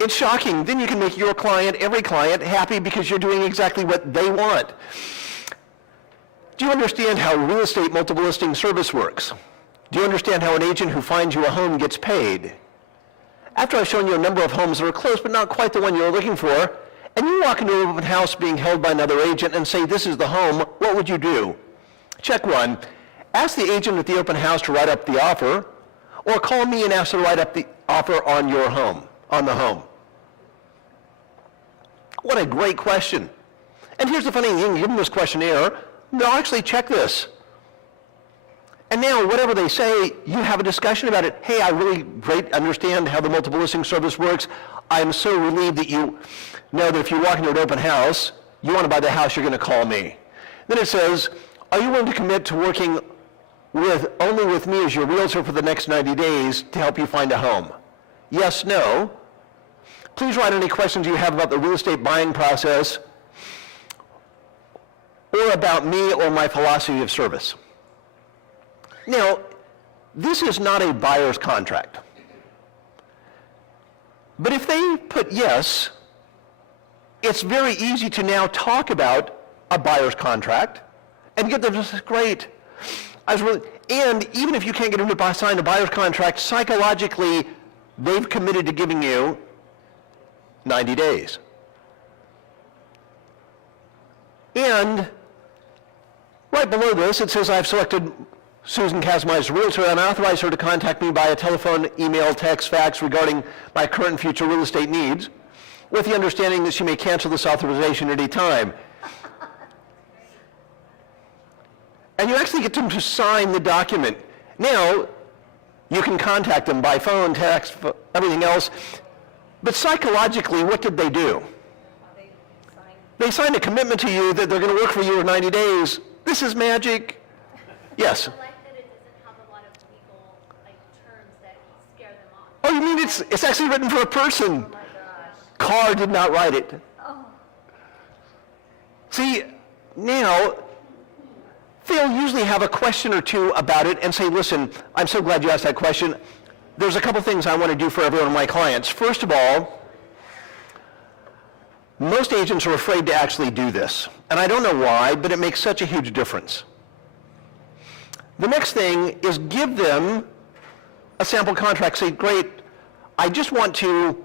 It's shocking. Then you can make your client, every client, happy because you're doing exactly what they want. Do you understand how real estate multiple listing service works? Do you understand how an agent who finds you a home gets paid? After I've shown you a number of homes that are close but not quite the one you're looking for, and you walk into an open house being held by another agent and say, this is the home, what would you do? Check one. Ask the agent at the open house to write up the offer, or call me and ask to write up the offer on your home, on the home. What a great question. And here's the funny thing, you can give them this questionnaire, they'll actually check this. And now, whatever they say, you have a discussion about it. Hey, I really understand how the multiple listing service works. I'm so relieved that you know that if you walk into an open house, you want to buy the house, you're going to call me. Then it says, are you willing to commit to working only with me as your realtor for the next 90 days to help you find a home? Yes, no. Please write any questions you have about the real estate buying process or about me or my philosophy of service. Now, this is not a buyer's contract. But if they put yes, it's very easy to now talk about a buyer's contract and get them to say, great. And even if you can't get them to sign a buyer's contract, psychologically, they've committed to giving you 90 days. And right below this, it says I've selected Susan Kazmai as a realtor and I authorize her to contact me via telephone, email, text, fax regarding my current and future real estate needs, with the understanding that she may cancel this authorization at any time. And you actually get them to sign the document. Now, you can contact them by phone, text, everything else. But psychologically, what did they do? They signed a commitment to you that they're going to work for you for 90 days. This is magic. Yes? I like that it doesn't have a lot of legal terms that scare them off. Oh, you mean it's actually written for a person? Carr did not write it. See, now, they'll usually have a question or two about it and say, listen, I'm so glad you asked that question. There's a couple things I want to do for every one of my clients. First of all, most agents are afraid to actually do this. And I don't know why, but it makes such a huge difference. The next thing is give them a sample contract. Say, great, I just want to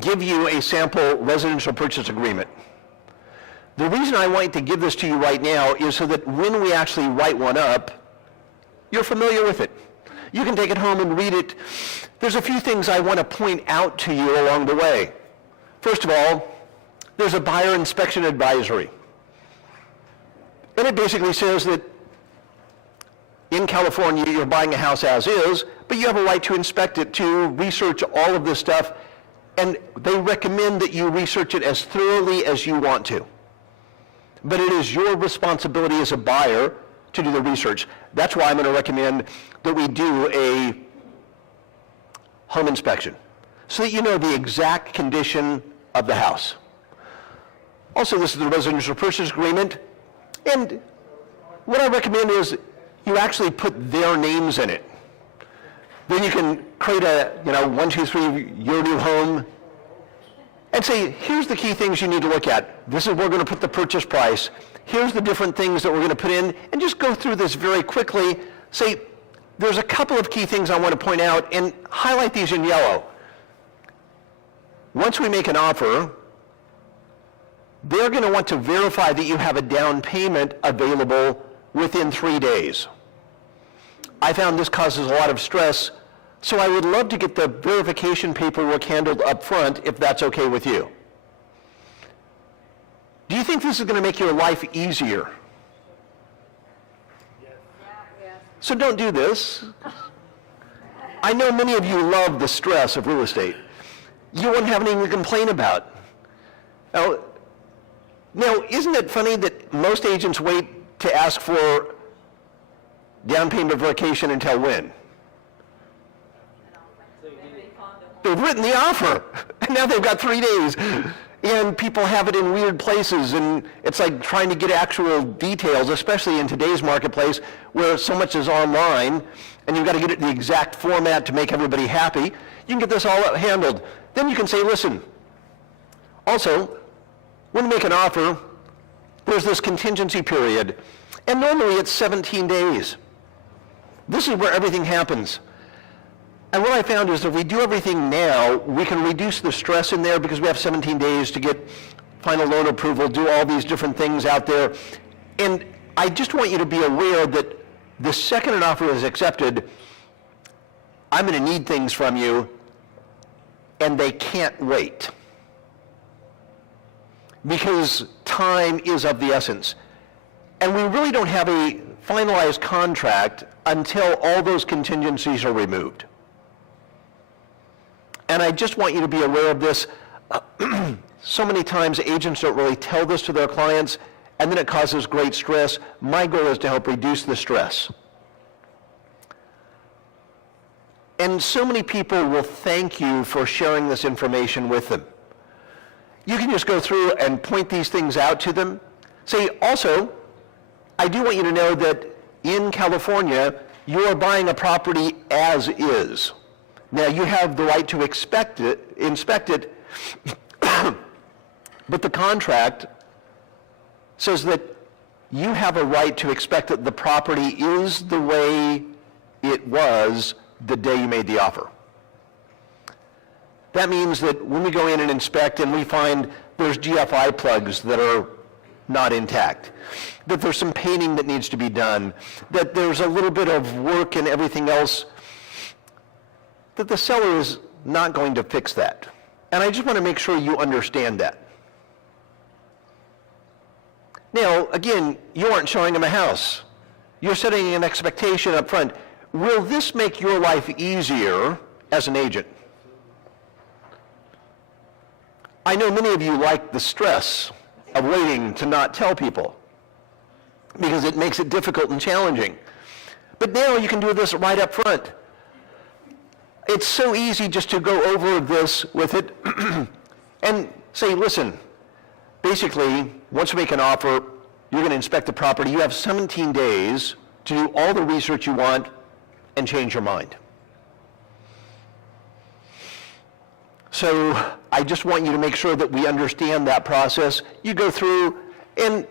give you a sample residential purchase agreement. The reason I want to give this to you right now is so that when we actually write one up, you're familiar with it. You can take it home and read it. There's a few things I want to point out to you along the way. First of all, there's a buyer inspection advisory. And it basically says that in California, you're buying a house as is, but you have a right to inspect it, to research all of this stuff, and they recommend that you research it as thoroughly as you want to. But it is your responsibility as a buyer to do the research. That's why I'm going to recommend that we do a home inspection, so that you know the exact condition of the house. Also, this is the residential purchase agreement, and what I recommend is you actually put their names in it. Then you can create a, 1, 2, 3, your new home, and say, here's the key things you need to look at. This is where we're going to put the purchase price. Here's the different things that we're going to put in, and just go through this very quickly. Say, there's a couple of key things I want to point out, and highlight these in yellow. Once we make an offer, they're going to want to verify that you have a down payment available within 3 days. I found this causes a lot of stress, so I would love to get the verification paperwork handled up front, if that's okay with you. Do you think this is going to make your life easier? So don't do this. I know many of you love the stress of real estate. You won't have anything to complain about. Now, isn't it funny that most agents wait to ask for down payment verification until when? They've written the offer, and now they've got 3 days. And people have it in weird places, and it's like trying to get actual details, especially in today's marketplace where so much is online, and you've got to get it in the exact format to make everybody happy. You can get this all handled. Then you can say, listen, also, when you make an offer, there's this contingency period, and normally it's 17 days. This is where everything happens. And what I found is that if we do everything now, we can reduce the stress in there because we have 17 days to get final loan approval, do all these different things out there. And I just want you to be aware that the second an offer is accepted, I'm going to need things from you, and they can't wait. Because time is of the essence. And we really don't have a finalized contract until all those contingencies are removed. And I just want you to be aware of this. So many times agents don't really tell this to their clients, and then it causes great stress. My goal is to help reduce the stress. And so many people will thank you for sharing this information with them. You can just go through and point these things out to them. Say, also, I do want you to know that in California, you are buying a property as is. Now, you have the right to inspect it, but the contract says that you have a right to expect that the property is the way it was the day you made the offer. That means that when we go in and inspect and we find there's GFI plugs that are not intact, that there's some painting that needs to be done, that there's a little bit of work and everything else, that the seller is not going to fix that. And I just want to make sure you understand that. Now, again, you aren't showing them a house. You're setting an expectation up front. Will this make your life easier as an agent? I know many of you like the stress of waiting to not tell people because it makes it difficult and challenging. But now you can do this right up front. It's so easy just to go over this with it and say, listen, basically, once you make an offer, you're going to inspect the property. You have 17 days to do all the research you want and change your mind. So I just want you to make sure that we understand that process. You go through and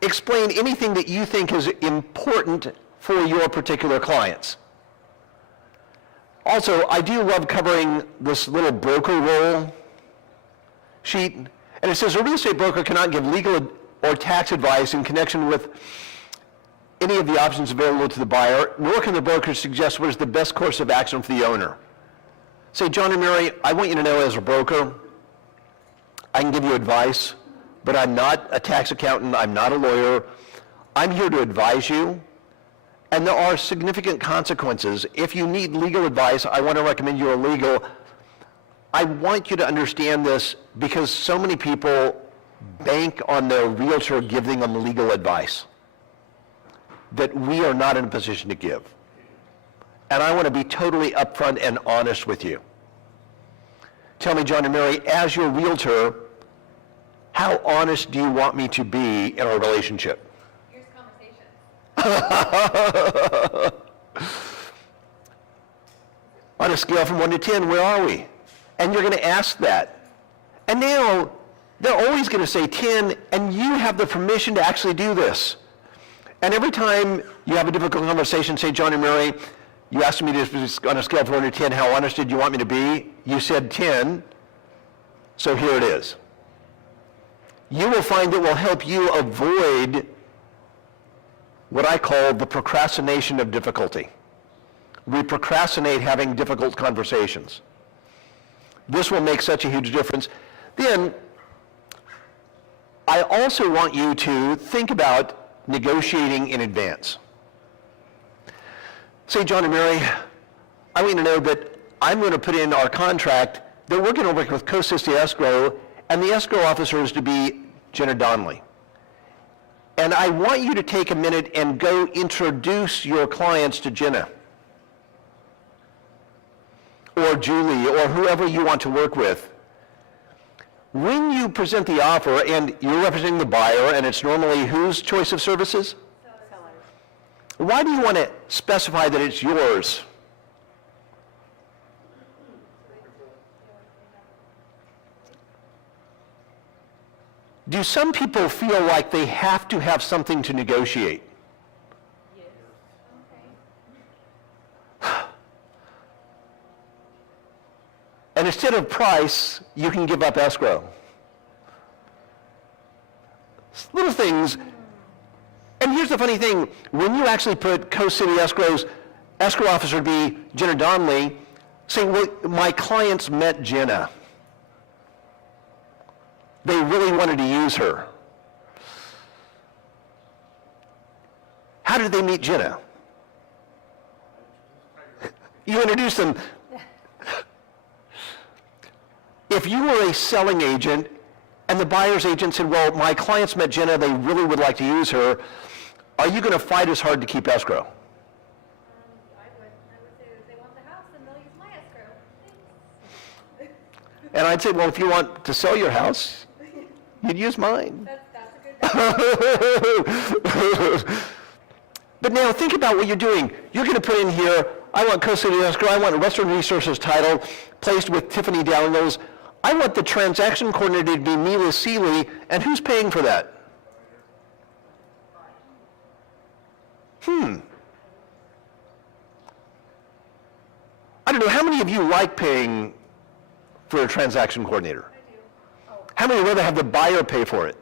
explain anything that you think is important for your particular clients. Also, I do love covering this little broker role sheet, and it says a real estate broker cannot give legal or tax advice in connection with any of the options available to the buyer, nor can the broker suggest what is the best course of action for the owner. Say, John and Mary, I want you to know as a broker, I can give you advice, but I'm not a tax accountant, I'm not a lawyer. I'm here to advise you, and there are significant consequences. If you need legal advice, I want to recommend you a legal. I want you to understand this because so many people bank on their realtor giving them legal advice that we are not in a position to give. And I want to be totally upfront and honest with you. Tell me, John and Mary, as your realtor, how honest do you want me to be in our relationship? Here's conversation. On a scale from 1 to 10, where are we? And you're going to ask that. And now, they're always going to say 10, and you have the permission to actually do this. And every time you have a difficult conversation, say, John and Mary, you asked me to, on a scale from 1 to 10, how honest did you want me to be? You said 10, so here it is. You will find it will help you avoid what I call the procrastination of difficulty. We procrastinate having difficult conversations. This will make such a huge difference. Then, I also want you to think about negotiating in advance. Say, John and Mary, I want you to know that I'm going to put in our contract that we're going to work with Co-Sisti Escrow, and the escrow officer is to be Jenna Donnelly. And I want you to take a minute and go introduce your clients to Jenna, or Julie, or whoever you want to work with. When you present the offer, and you're representing the buyer, and it's normally whose choice of services? Why do you want to specify that it's yours? Do some people feel like they have to have something to negotiate? And instead of price, you can give up escrow. Little things. And here's the funny thing. When you actually put Co-City Escrow's escrow officer to be Jenna Donnelly, saying, well, my clients met Jenna. They really wanted to use her. How did they meet Jenna? You introduced them. If you were a selling agent and the buyer's agent said, well, my clients met Jenna, they really would like to use her, are you going to fight as hard to keep escrow? I would say that if they want the house, then they'll use my escrow. Thanks. And I'd say, well, if you want to sell your house, you'd use mine. That's a good thing. But now think about what you're doing. You're going to put in here, I want Co-City Escrow, I want Western Resources title placed with Tiffany Dowling. I want the transaction coordinator to be Mila Seeley, and who's paying for that? I don't know, how many of you like paying for a transaction coordinator? I do. How many would rather have the buyer pay for it?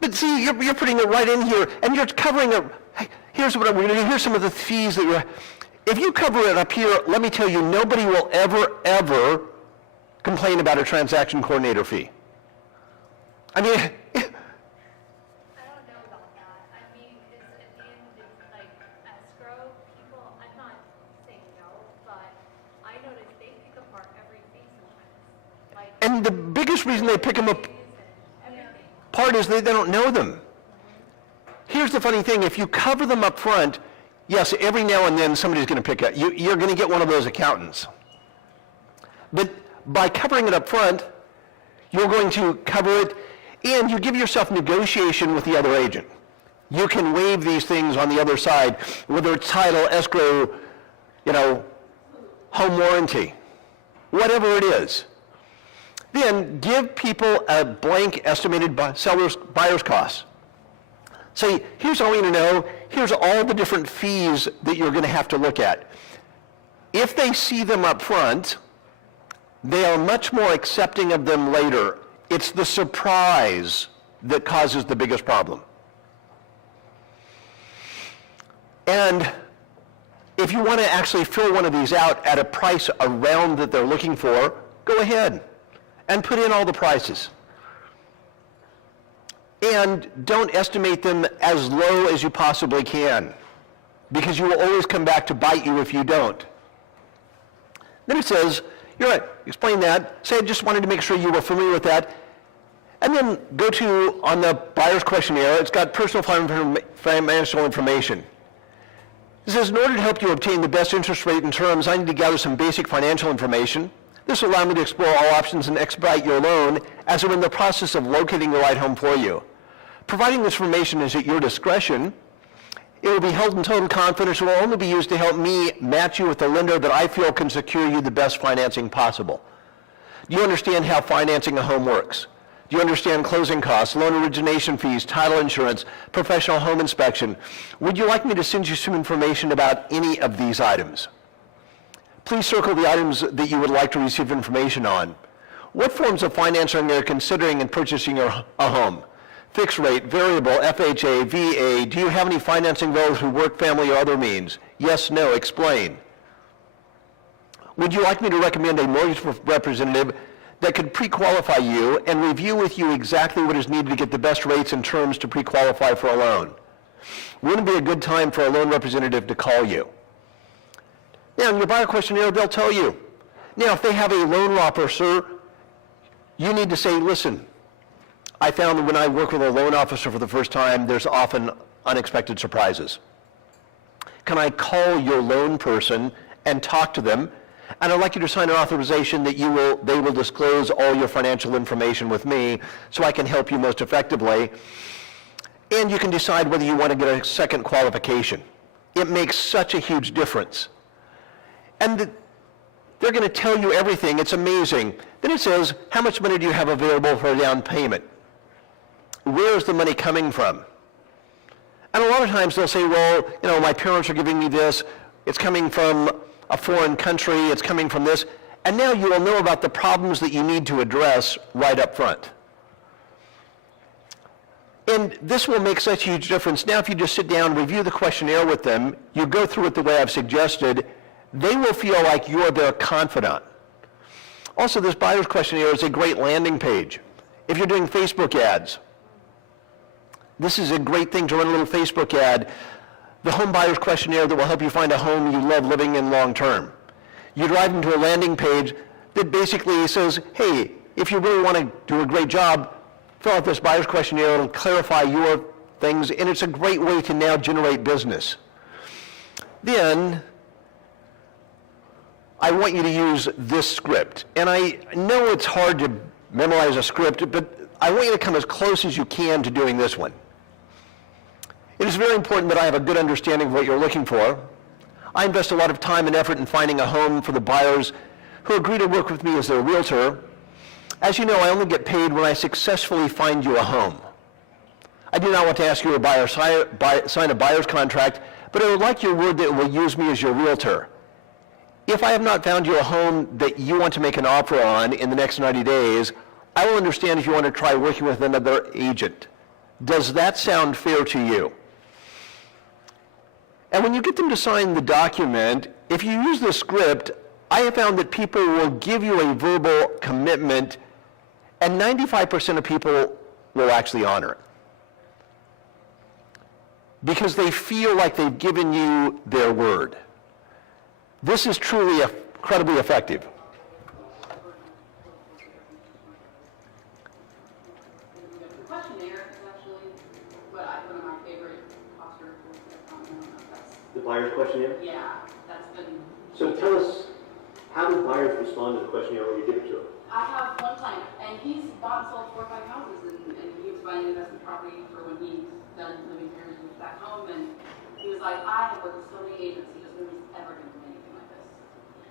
But see, you're putting it right in here, and you're covering it. Hey, here's what we're going to do. Here's some of the fees that you're. If you cover it up here, let me tell you, nobody will ever complain about a transaction coordinator fee. I mean, I don't know about that. I mean, it's at the end of the, like, escrow people, I'm not saying no, but I notice they pick apart every fee sometimes. Like, and the biggest reason they pick them up fees and everything. part is they don't know them. Here's the funny thing, if you cover them up front, yes, every now and then somebody's going to pick up. You're going to get one of those accountants. But by covering it up front, you're going to cover it, and you give yourself negotiation with the other agent. You can waive these things on the other side, whether it's title, escrow, home warranty, whatever it is. Then give people a blank estimated buyer's costs. Say, here's all you need to know. Here's all the different fees that you're going to have to look at. If they see them up front, They are much more accepting of them later. It's the surprise that causes the biggest problem. And if you want to actually fill one of these out at a price around that they're looking for, go ahead and put in all the prices. And don't estimate them as low as you possibly can, because you will always come back to bite you if you don't. Then it says, you're right, explain that, say I just wanted to make sure you were familiar with that, and then go to, on the buyer's questionnaire, it's got personal financial information. It says, in order to help you obtain the best interest rate and terms, I need to gather some basic financial information. This will allow me to explore all options and expedite your loan as I'm in the process of locating the right home for you. Providing this information is at your discretion. It will be held in total confidence and will only be used to help me match you with the lender that I feel can secure you the best financing possible. Do you understand how financing a home works? Do you understand closing costs, loan origination fees, title insurance, professional home inspection? Would you like me to send you some information about any of these items? Please circle the items that you would like to receive information on. What forms of financing are you considering in purchasing a home? Fixed rate, variable, FHA, VA. Do you have any financing goals through work, family, or other means? Yes, no, explain. Would you like me to recommend a mortgage representative that could pre-qualify you and review with you exactly what is needed to get the best rates and terms to pre-qualify for a loan? Wouldn't it be a good time for a loan representative to call you? Now, in your buyer questionnaire, they'll tell you. Now, if they have a loan officer, you need to say, listen, I found that when I work with a loan officer for the first time, there's often unexpected surprises. Can I call your loan person and talk to them? And I'd like you to sign an authorization that they will disclose all your financial information with me so I can help you most effectively. And you can decide whether you want to get a second qualification. It makes such a huge difference. And they're going to tell you everything. It's amazing. Then it says, how much money do you have available for a down payment? Where is the money coming from? And a lot of times they'll say, well, my parents are giving me this. It's coming from a foreign country. It's coming from this. And now you will know about the problems that you need to address right up front. And this will make such a huge difference. Now, if you just sit down, review the questionnaire with them, you go through it the way I've suggested, they will feel like you're their confidant. Also, this buyer's questionnaire is a great landing page. If you're doing Facebook ads, this is a great thing to run a little Facebook ad, the home buyer's questionnaire that will help you find a home you love living in long term. You drive them to a landing page that basically says, hey, if you really want to do a great job, fill out this buyer's questionnaire, it'll clarify your things, and it's a great way to now generate business. Then, I want you to use this script. And I know it's hard to memorize a script, but I want you to come as close as you can to doing this one. It is very important that I have a good understanding of what you're looking for. I invest a lot of time and effort in finding a home for the buyers who agree to work with me as their realtor. As you know, I only get paid when I successfully find you a home. I do not want to ask you to sign a buyer's contract, but I would like your word that you will use me as your realtor. If I have not found you a home that you want to make an offer on in the next 90 days, I will understand if you want to try working with another agent. Does that sound fair to you? And when you get them to sign the document, if you use the script, I have found that people will give you a verbal commitment, and 95% of people will actually honor it. Because they feel like they've given you their word. This is truly incredibly effective. The questionnaire is actually one of my favorite postures. The buyer's questionnaire? Yeah, that's been. So tell us, how do buyers respond to the questionnaire when you give it to them? I have one client, and he's bought and sold 4 or 5 houses, and he was buying investment property for when he's done living here and moved back home, and he was like, I have worked with so many agents, he just nobody's ever going to do anything like this.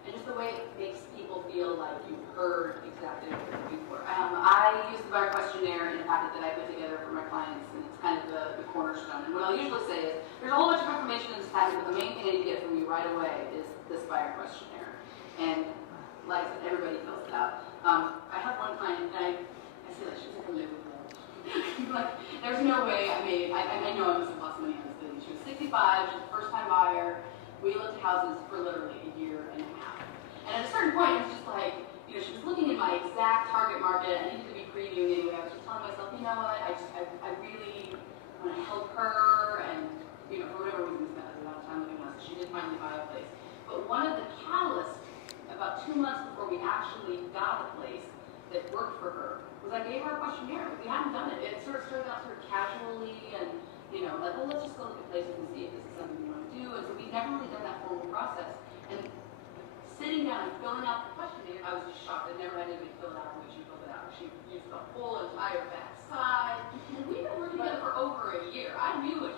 And just the way it makes people feel like you've heard exactly what they're looking for. I use the buyer questionnaire in a packet that I put together for my clients, and it's kind of the cornerstone. And what I'll usually say is, there's a whole bunch of information in this packet, but the main thing I need to get from you right away is this buyer questionnaire. And like I said, everybody fills it out. I have one client, and I say that she's like a live with me. Like, there's no way I know I must have lost money on this lady. She was 65, she's a first-time buyer. We looked at houses for literally a year and a half. And at a certain point, it was just like, you know, she was looking in my exact target market. I needed to be pre-new anyway. I was just telling myself, you know what, I really want to help her, and, you know, for whatever reason, we spent a lot of time living with her, so she did finally buy a place. But one of the catalysts, about 2 months before we actually got a place that worked for her, was I gave her a questionnaire. We hadn't done it. It sort of started out sort of casually, and, you know, like, well, let's just go look at places and see if this is something we want to do. And so we'd never really done that formal process. And sitting down and filling out the questionnaire, I was just shocked. I'd never had anybody fill it out the way she filled it out. She used the whole entire back side. And we've been working together for over a year. I knew what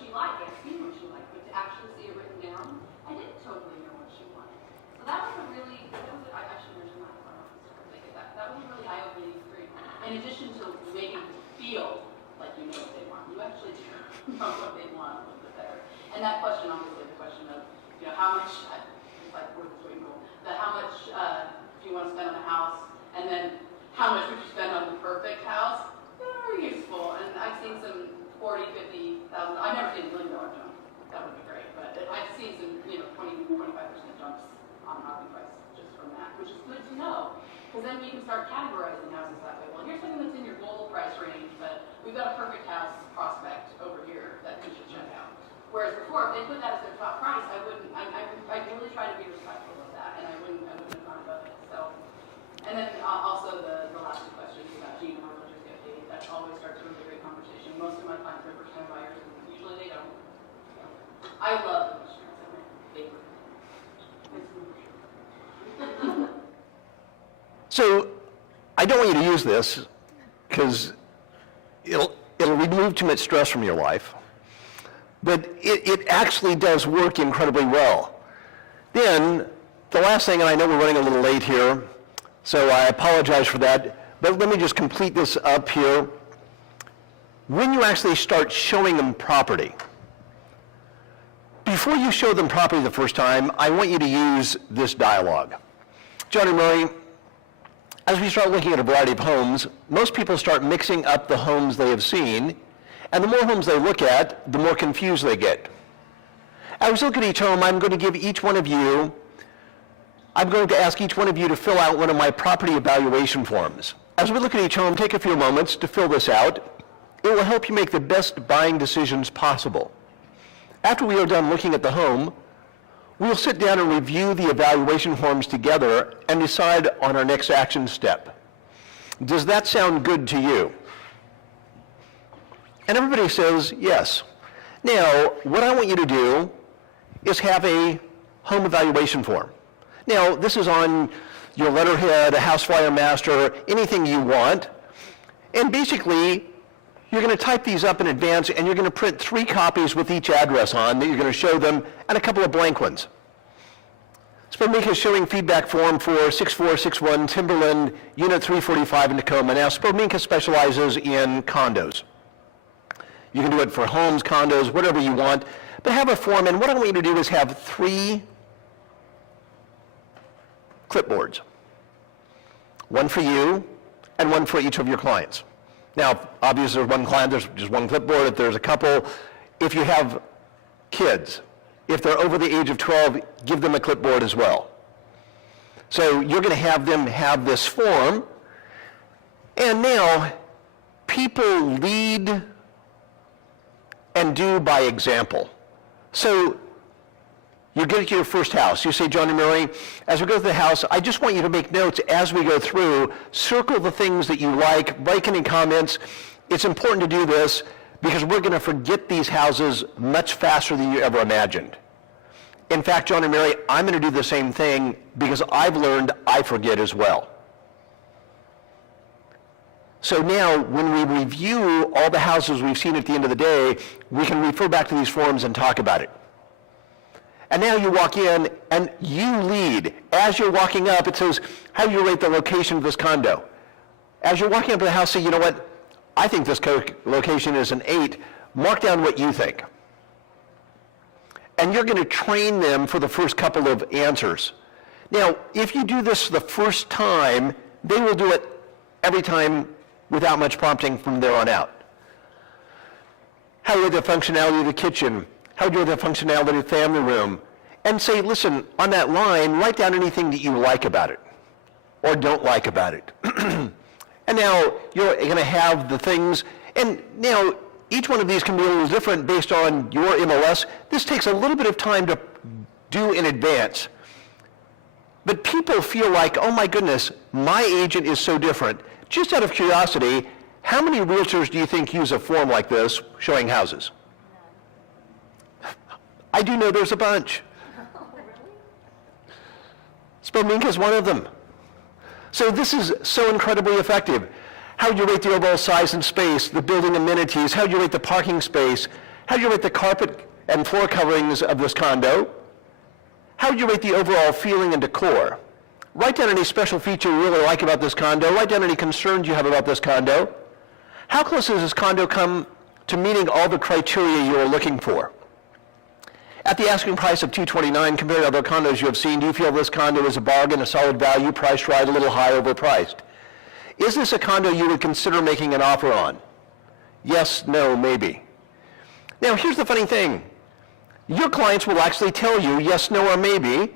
she liked. I'd seen what she liked. But to actually see it written down, I didn't totally know what she wanted. So that was I should mention that. That was a really eye-opening experience. In addition to making it feel like you know what they want, you actually do know what they want a little bit better. And that question, obviously, the question of, you know, how much, it's like worth the swimming pool, but how much do you want to spend on a house, and then how much would you spend on the perfect house? Very useful. And I've seen some 40, 50,000. I've never seen a $1 million jump. That would be great. But I've seen some, you know, 20, 25% jumps on housing price just from that, which is good to know. Because then you can start categorizing houses that way. Well, here's something that's in your global price range, but we've got a perfect house prospect over here that you should check out. Whereas before, if they put that as their top price, I really try to be respectful of that, and I wouldn't have gone above it. So, and then also the last two questions about Gene, how much get paid. That always starts a really great conversation. Most of my clients are first-time buyers, and usually they don't. So, I love commissioners. They're my favorite. So I don't want you to use this because it'll remove too much stress from your life, but it actually does work incredibly well. Then the last thing, and I know we're running a little late here, so I apologize for that, but let me just complete this up here. When you actually start showing them property, before you show them property the first time, I want you to use this dialogue. John and Murray, as we start looking at a variety of homes, most people start mixing up the homes they have seen, and the more homes they look at, the more confused they get. As we look at each home, I'm going to ask each one of you to fill out one of my property evaluation forms. As we look at each home, take a few moments to fill this out. It will help you make the best buying decisions possible. After we are done looking at the home, we'll sit down and review the evaluation forms together and decide on our next action step. Does that sound good to you? And everybody says yes. Now, what I want you to do is have a home evaluation form. Now, this is on your letterhead, a house flyer master, anything you want. And basically, you're going to type these up in advance, and you're going to print 3 copies with each address on that you're going to show them, and a couple of blank ones. Spurminka is showing feedback form for 6461 Timberland, Unit 345 in Tacoma. Now, Spurminka specializes in condos. You can do it for homes, condos, whatever you want, but have a form, and what I want you to do is have 3 clipboards. One for you, and one for each of your clients. Now, obviously, there's one client, there's just one clipboard. If there's a couple, if you have kids, if they're over the age of 12, give them a clipboard as well. So you're going to have them have this form. And now, people lead and do by example. So you get to your first house. You say, John and Mary, as we go to the house, I just want you to make notes as we go through. Circle the things that you like, write any comments. It's important to do this because we're going to forget these houses much faster than you ever imagined. In fact, John and Mary, I'm going to do the same thing because I've learned I forget as well. So now, when we review all the houses we've seen at the end of the day, we can refer back to these forms and talk about it. And now you walk in and you lead. As you're walking up, it says, how do you rate the location of this condo? As you're walking up to the house, say, you know what? I think this location is an 8. Mark down what you think. And you're going to train them for the first couple of answers. Now, if you do this the first time, they will do it every time without much prompting from there on out. How do you rate the functionality of the kitchen? How do you rate the functionality of the family room? And say, listen, on that line, write down anything that you like about it or don't like about it. And now you're going to have the things, and now each one of these can be a little different based on your MLS. This takes a little bit of time to do in advance. But people feel like, oh my goodness, my agent is so different. Just out of curiosity, how many realtors do you think use a form like this showing houses? I do know there's a bunch. Spominka's one of them. So this is so incredibly effective. How do you rate the overall size and space, the building amenities? How do you rate the parking space? How do you rate the carpet and floor coverings of this condo? How do you rate the overall feeling and decor? Write down any special feature you really like about this condo. Write down any concerns you have about this condo. How close does this condo come to meeting all the criteria you are looking for? At the asking price of $229 compared to other condos you have seen, do you feel this condo is a bargain, a solid value, priced right, a little high overpriced? Is this a condo you would consider making an offer on? Yes, no, maybe. Now, here's the funny thing. Your clients will actually tell you yes, no, or maybe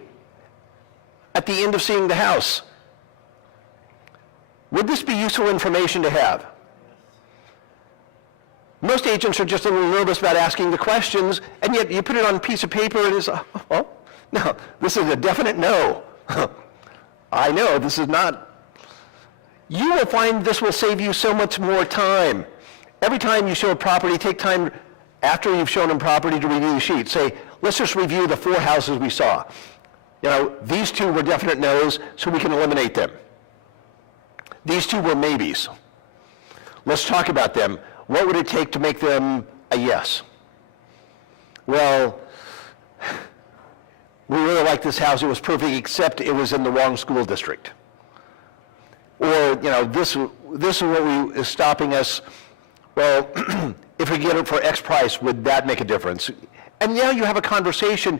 at the end of seeing the house. Would this be useful information to have? Most agents are just a little nervous about asking the questions, and yet you put it on a piece of paper and it's, oh, no, this is a definite no. I know, this is not. You will find this will save you so much more time. Every time you show a property, take time after you've shown them property to review the sheet. Say, let's just review the 4 houses we saw. You know, these 2 were definite no's, so we can eliminate them. These 2 were maybes. Let's talk about them. What would it take to make them a yes? Well, we really like this house. It was perfect, except it was in the wrong school district. Or, you know, this is what is stopping us. Well, if we get it for X price, would that make a difference? And now you have a conversation.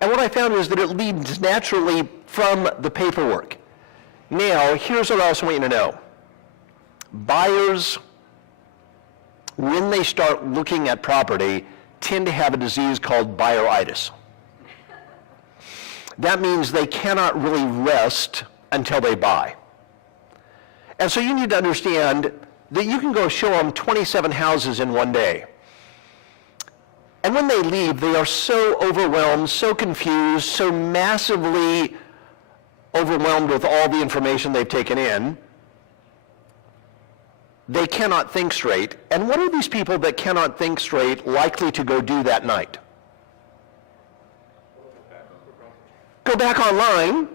And what I found is that it leads naturally from the paperwork. Now, here's what I also want you to know. Buyers, when they start looking at property, tend to have a disease called buyeritis. That means they cannot really rest until they buy. And so you need to understand that you can go show them 27 houses in one day. And when they leave, they are so overwhelmed, so confused, so massively overwhelmed with all the information they've taken in, they cannot think straight. And what are these people that cannot think straight likely to go do that night? Go back online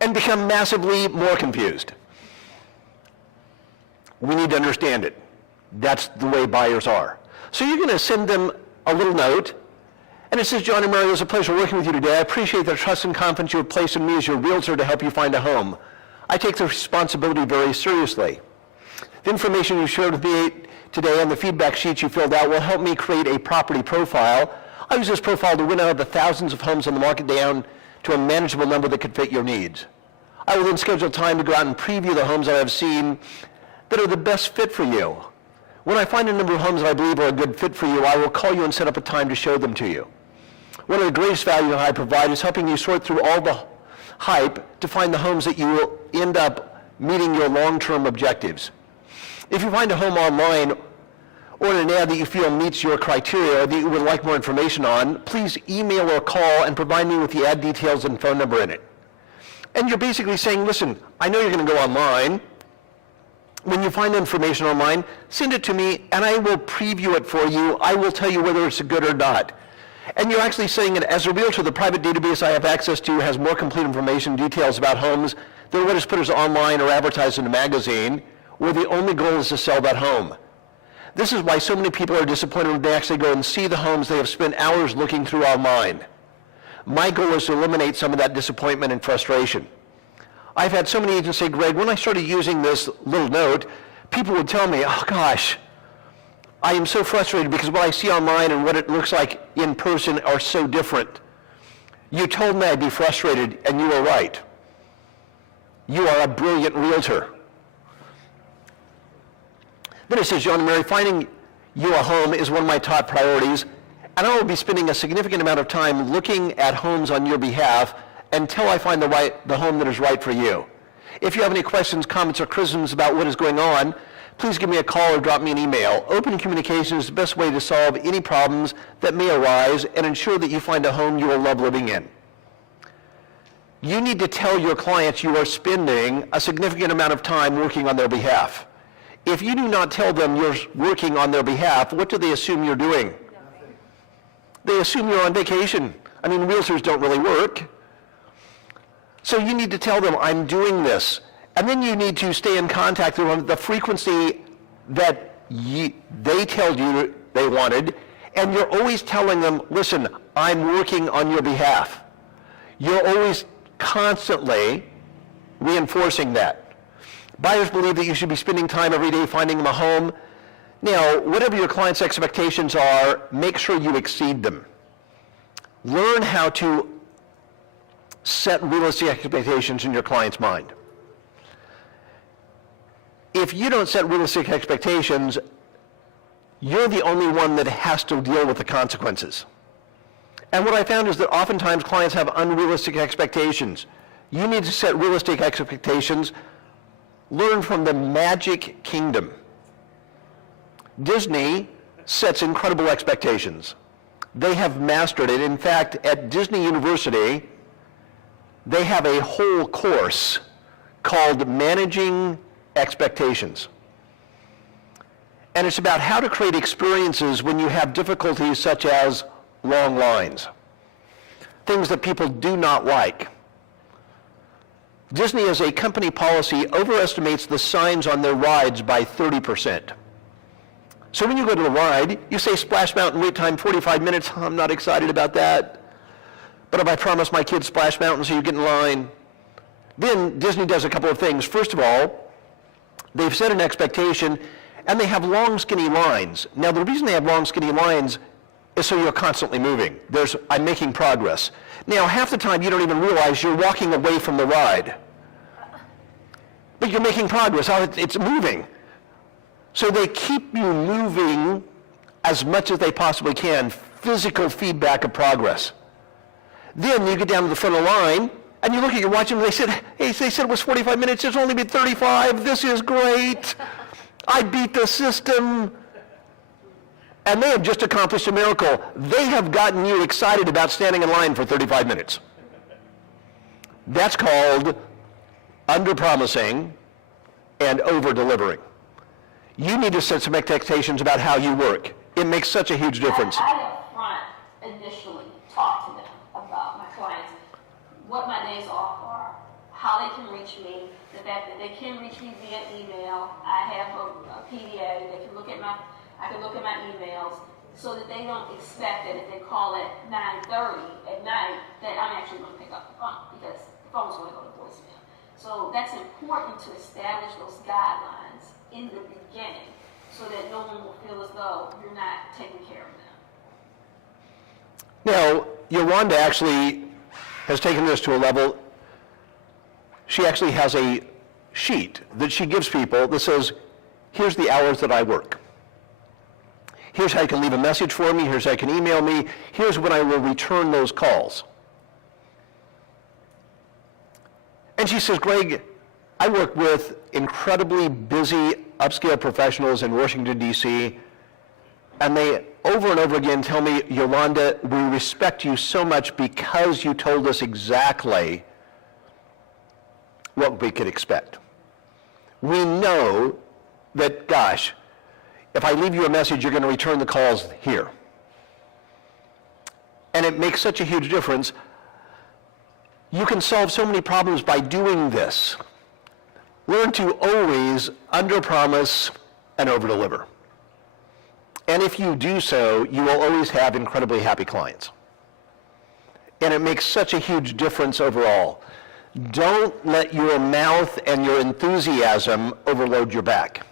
and become massively more confused. We need to understand it. That's the way buyers are. So you're going to send them a little note, and it says, John and Mary, it was a pleasure working with you today. I appreciate the trust and confidence you have placed in me as your realtor to help you find a home. I take the responsibility very seriously. The information you shared with me today and the feedback sheets you filled out will help me create a property profile. I use this profile to win out of the thousands of homes on the market down to a manageable number that could fit your needs. I will then schedule time to go out and preview the homes that I've seen that are the best fit for you. When I find a number of homes that I believe are a good fit for you, I will call you and set up a time to show them to you. One of the greatest value I provide is helping you sort through all the hype to find the homes that you will end up meeting your long-term objectives. If you find a home online or in an ad that you feel meets your criteria or that you would like more information on, please email or call and provide me with the ad details and phone number in it. And you're basically saying, listen, I know you're going to go online. When you find information online, send it to me and I will preview it for you. I will tell you whether it's good or not. And you're actually saying that as a realtor, the private database I have access to has more complete information, details about homes than what is put as online or advertised in a magazine, where the only goal is to sell that home. This is why so many people are disappointed when they actually go and see the homes they have spent hours looking through online. My goal is to eliminate some of that disappointment and frustration. I've had so many agents say, Greg, when I started using this little note, people would tell me, oh gosh, I am so frustrated because what I see online and what it looks like in person are so different. You told me I'd be frustrated, and you were right. You are a brilliant realtor. Then it says, John and Mary, finding you a home is one of my top priorities, and I will be spending a significant amount of time looking at homes on your behalf until I find the home that is right for you. If you have any questions, comments, or criticisms about what is going on, please give me a call or drop me an email. Open communication is the best way to solve any problems that may arise and ensure that you find a home you will love living in. You need to tell your clients you are spending a significant amount of time working on their behalf. If you do not tell them you're working on their behalf, what do they assume you're doing? They assume you're on vacation. I mean, realtors don't really work. So you need to tell them, I'm doing this. And then you need to stay in contact with them, the frequency that they tell you they wanted, and you're always telling them, listen, I'm working on your behalf. You're always constantly reinforcing that. Buyers believe that you should be spending time every day finding them a home. Now, whatever your client's expectations are, make sure you exceed them. Learn how to set realistic expectations in your client's mind. If you don't set realistic expectations, you're the only one that has to deal with the consequences. And what I found is that oftentimes clients have unrealistic expectations. You need to set realistic expectations. Learn from the Magic Kingdom. Disney sets incredible expectations. They have mastered it. In fact, at Disney University, they have a whole course called Managing Expectations. And it's about how to create experiences when you have difficulties such as long lines, things that people do not like. Disney, as a company policy, overestimates the signs on their rides by 30%. So when you go to the ride, you say Splash Mountain wait time 45 minutes. I'm not excited about that. But if I promise my kids Splash Mountain, so you get in line. Then Disney does a couple of things. First of all, they've set an expectation, and they have long, skinny lines. Now, the reason they have long, skinny lines is so you're constantly moving. I'm making progress. Now, half the time you don't even realize you're walking away from the ride. But you're making progress. It's moving. So they keep you moving as much as they possibly can, physical feedback of progress. Then you get down to the front of the line, and you look at your watch, and they said it was 45 minutes, it's only been 35, this is great. I beat the system. And they have just accomplished a miracle. They have gotten you excited about standing in line for 35 minutes. That's called under-promising and over-delivering. You need to set some expectations about how you work. It makes such a huge difference. I up front initially talk to them about my clients, what my days off are, how they can reach me, the fact that they can reach me via email. I have a PDA. They can look at I can look at my emails so that they don't expect that if they call at 9:30 at night that I'm actually going to pick up the phone, because the phone's going to go to voicemail. So that's important to establish those guidelines in the beginning so that no one will feel as though you're not taking care of them. Now, Yolanda actually has taken this to a level. She actually has a sheet that she gives people that says, here's the hours that I work. Here's how you can leave a message for me. Here's how you can email me. Here's when I will return those calls. And she says, Greg, I work with incredibly busy upscale professionals in Washington, D.C., and they over and over again tell me, Yolanda, we respect you so much because you told us exactly what we could expect. We know that, gosh, if I leave you a message, you're going to return the calls here. And it makes such a huge difference. You can solve so many problems by doing this. Learn to always under-promise and over-deliver. And if you do so, you will always have incredibly happy clients. And it makes such a huge difference overall. Don't let your mouth and your enthusiasm overload your back.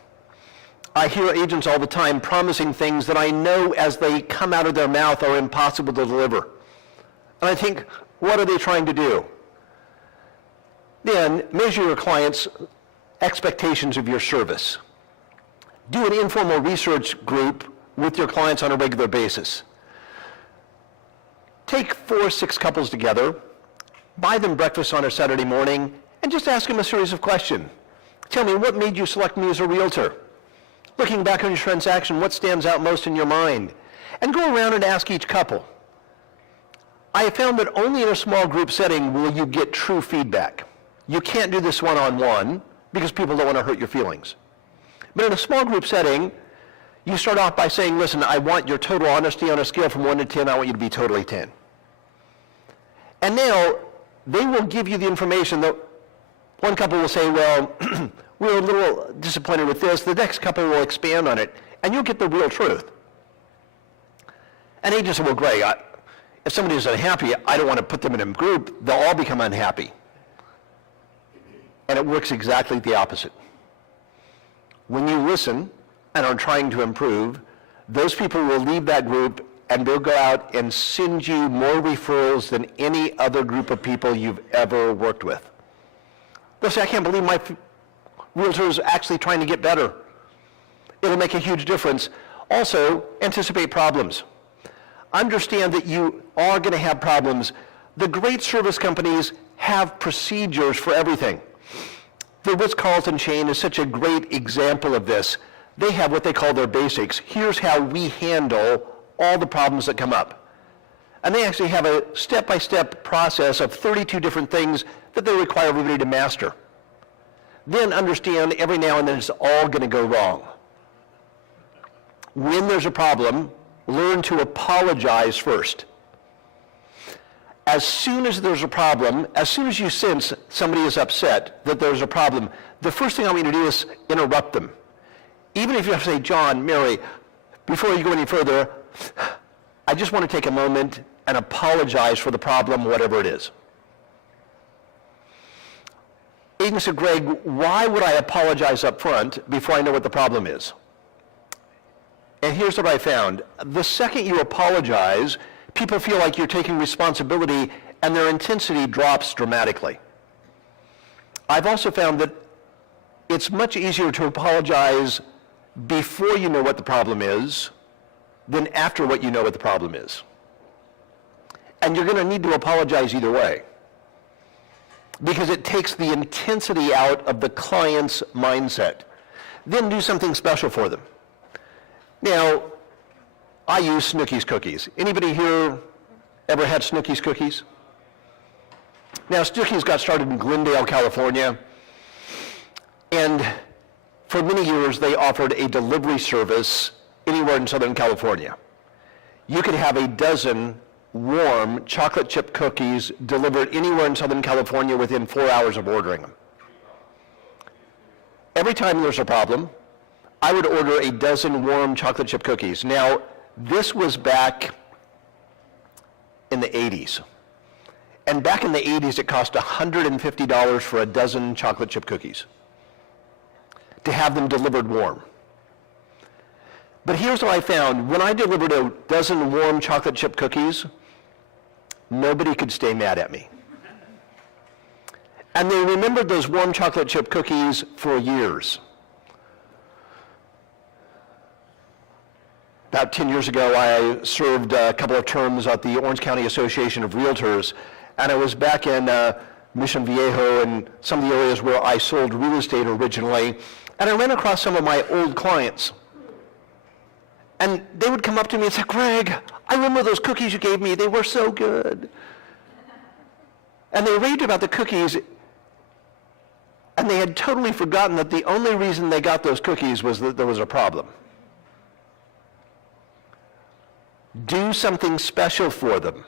I hear agents all the time promising things that I know as they come out of their mouth are impossible to deliver. And I think, what are they trying to do? Then measure your clients' expectations of your service. Do an informal research group with your clients on a regular basis. Take 4 or 6 couples together, buy them breakfast on a Saturday morning, and just ask them a series of questions. Tell me, what made you select me as a realtor? Looking back on your transaction, what stands out most in your mind? And go around and ask each couple. I have found that only in a small group setting will you get true feedback. You can't do this one-on-one because people don't want to hurt your feelings. But in a small group setting, you start off by saying, listen, I want your total honesty on a scale from 1 to 10. I want you to be totally 10. And now they will give you the information that one couple will say, well, we're a little disappointed with this. The next couple will expand on it, and you'll get the real truth. And agents say, well, Greg, if somebody is unhappy, I don't want to put them in a group. They'll all become unhappy. And it works exactly the opposite. When you listen and are trying to improve, those people will leave that group and they'll go out and send you more referrals than any other group of people you've ever worked with. They'll say, I can't believe my realtor is actually trying to get better. It'll make a huge difference. Also, anticipate problems. Understand that you are going to have problems. The great service companies have procedures for everything. The Ritz-Carlton chain is such a great example of this. They have what they call their basics. Here's how we handle all the problems that come up. And they actually have a step-by-step process of 32 different things that they require everybody to master. Then understand every now and then it's all going to go wrong. When there's a problem, learn to apologize first. As soon as there's a problem, as soon as you sense somebody is upset that there's a problem, the first thing I want you to do is interrupt them. Even if you have to say, John, Mary, before you go any further, I just want to take a moment and apologize for the problem, whatever it is. Agent said, Greg, why would I apologize up front before I know what the problem is? And here's what I found. The second you apologize, people feel like you're taking responsibility and their intensity drops dramatically. I've also found that it's much easier to apologize before you know what the problem is than after what you know what the problem is. And you're going to need to apologize either way, because it takes the intensity out of the client's mindset. Then do something special for them. Now, I use Snooki's cookies. Anybody here ever had Snooki's cookies? Now, Snooki's got started in Glendale, California, and for many years they offered a delivery service anywhere in Southern California. You could have a dozen warm chocolate chip cookies delivered anywhere in Southern California within 4 hours of ordering them. Every time there's a problem, I would order a dozen warm chocolate chip cookies. Now, this was back in the 80s. And back in the 80s, it cost $150 for a dozen chocolate chip cookies to have them delivered warm. But here's what I found. When I delivered a dozen warm chocolate chip cookies, nobody could stay mad at me. And they remembered those warm chocolate chip cookies for years. About 10 years ago, I served a couple of terms at the Orange County Association of Realtors, and I was back in Mission Viejo and some of the areas where I sold real estate originally, and I ran across some of my old clients. And they would come up to me and say, Greg, I remember those cookies you gave me. They were so good. And they raved about the cookies, and they had totally forgotten that the only reason they got those cookies was that there was a problem. Do something special for them.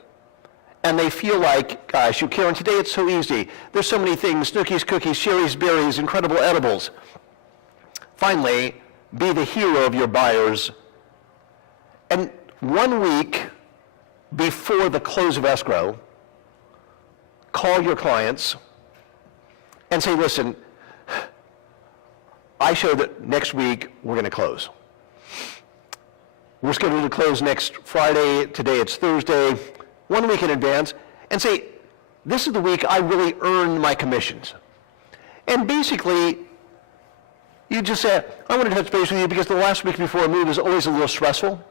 And they feel like, gosh, you Karen, today it's so easy. There's so many things, Snooki's cookies, Sherry's berries, incredible edibles. Finally, be the hero of your buyers. And 1 week before the close of escrow, call your clients and say, listen, I show that next week we're going to close. We're scheduled to close next Friday. Today it's Thursday. 1 week in advance. And say, this is the week I really earned my commissions. And basically, you just say, I want to touch base with you because the last week before a move is always a little stressful.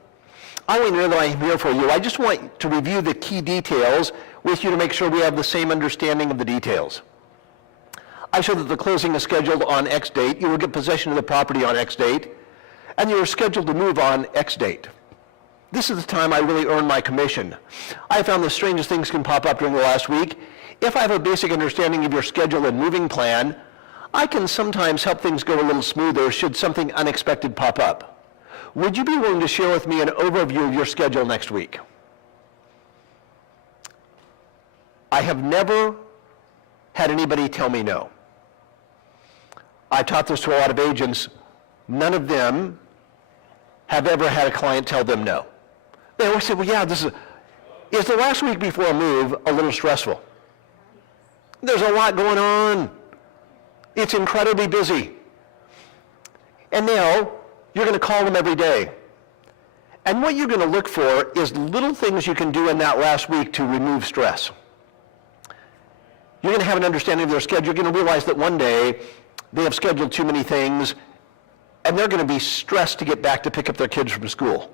I want you to know that I am here for you. I just want to review the key details with you to make sure we have the same understanding of the details. I show that the closing is scheduled on X date. You will get possession of the property on X date, and you are scheduled to move on X date. This is the time I really earn my commission. I found the strangest things can pop up during the last week. If I have a basic understanding of your schedule and moving plan, I can sometimes help things go a little smoother should something unexpected pop up. Would you be willing to share with me an overview of your schedule next week? I have never had anybody tell me no. I taught this to a lot of agents. None of them have ever had a client tell them no. They always say, well, yeah, is the last week before a move a little stressful? There's a lot going on. It's incredibly busy. And now, you're going to call them every day. And what you're going to look for is little things you can do in that last week to remove stress. You're going to have an understanding of their schedule. You're going to realize that one day they have scheduled too many things, and they're going to be stressed to get back to pick up their kids from school.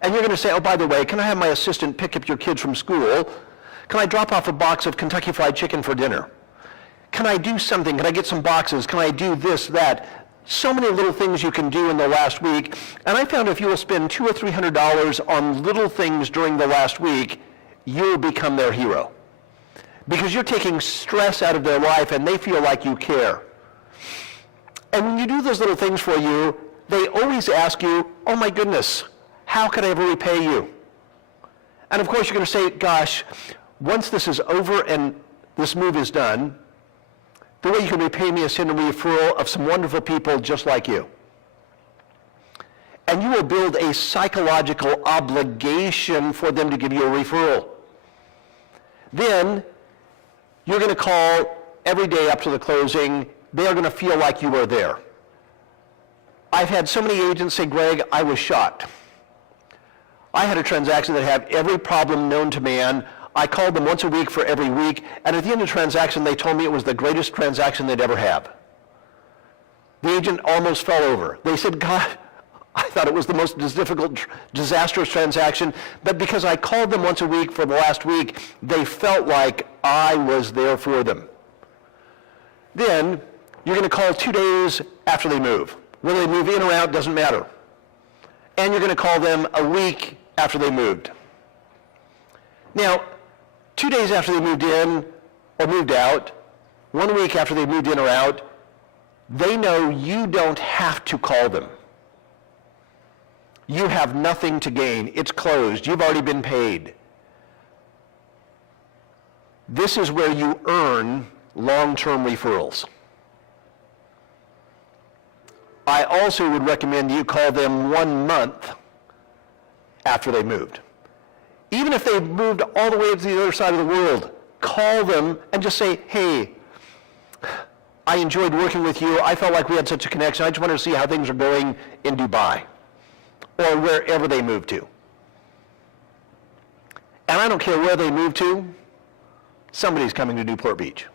And you're going to say, oh, by the way, can I have my assistant pick up your kids from school? Can I drop off a box of Kentucky Fried Chicken for dinner? Can I do something? Can I get some boxes? Can I do this, that? So many little things you can do in the last week. And I found if you will spend $200 or $300 on little things during the last week, you'll become their hero. Because you're taking stress out of their life and they feel like you care. And when you do those little things for you, they always ask you, oh my goodness, how can I ever repay you? And of course you're going to say, gosh, once this is over and this move is done, the way you can repay me is send a referral of some wonderful people just like you. And you will build a psychological obligation for them to give you a referral. Then you're going to call every day up to the closing. They are going to feel like you are there. I've had so many agents say, Greg, I was shocked. I had a transaction that had every problem known to man. I called them once a week for every week, and at the end of the transaction, they told me it was the greatest transaction they'd ever have. The agent almost fell over. They said, God, I thought it was the most difficult, disastrous transaction, but because I called them once a week for the last week, they felt like I was there for them. Then, you're going to call 2 days after they move. Whether they move in or out doesn't matter. And you're going to call them a week after they moved. Now, 2 days after they moved in or moved out, 1 week after they moved in or out, they know you don't have to call them. You have nothing to gain. It's closed. You've already been paid. This is where you earn long-term referrals. I also would recommend you call them 1 month after they moved. Even if they've moved all the way to the other side of the world, call them and just say, hey, I enjoyed working with you. I felt like we had such a connection. I just wanted to see how things are going in Dubai or wherever they moved to. And I don't care where they move to, somebody's coming to Newport Beach.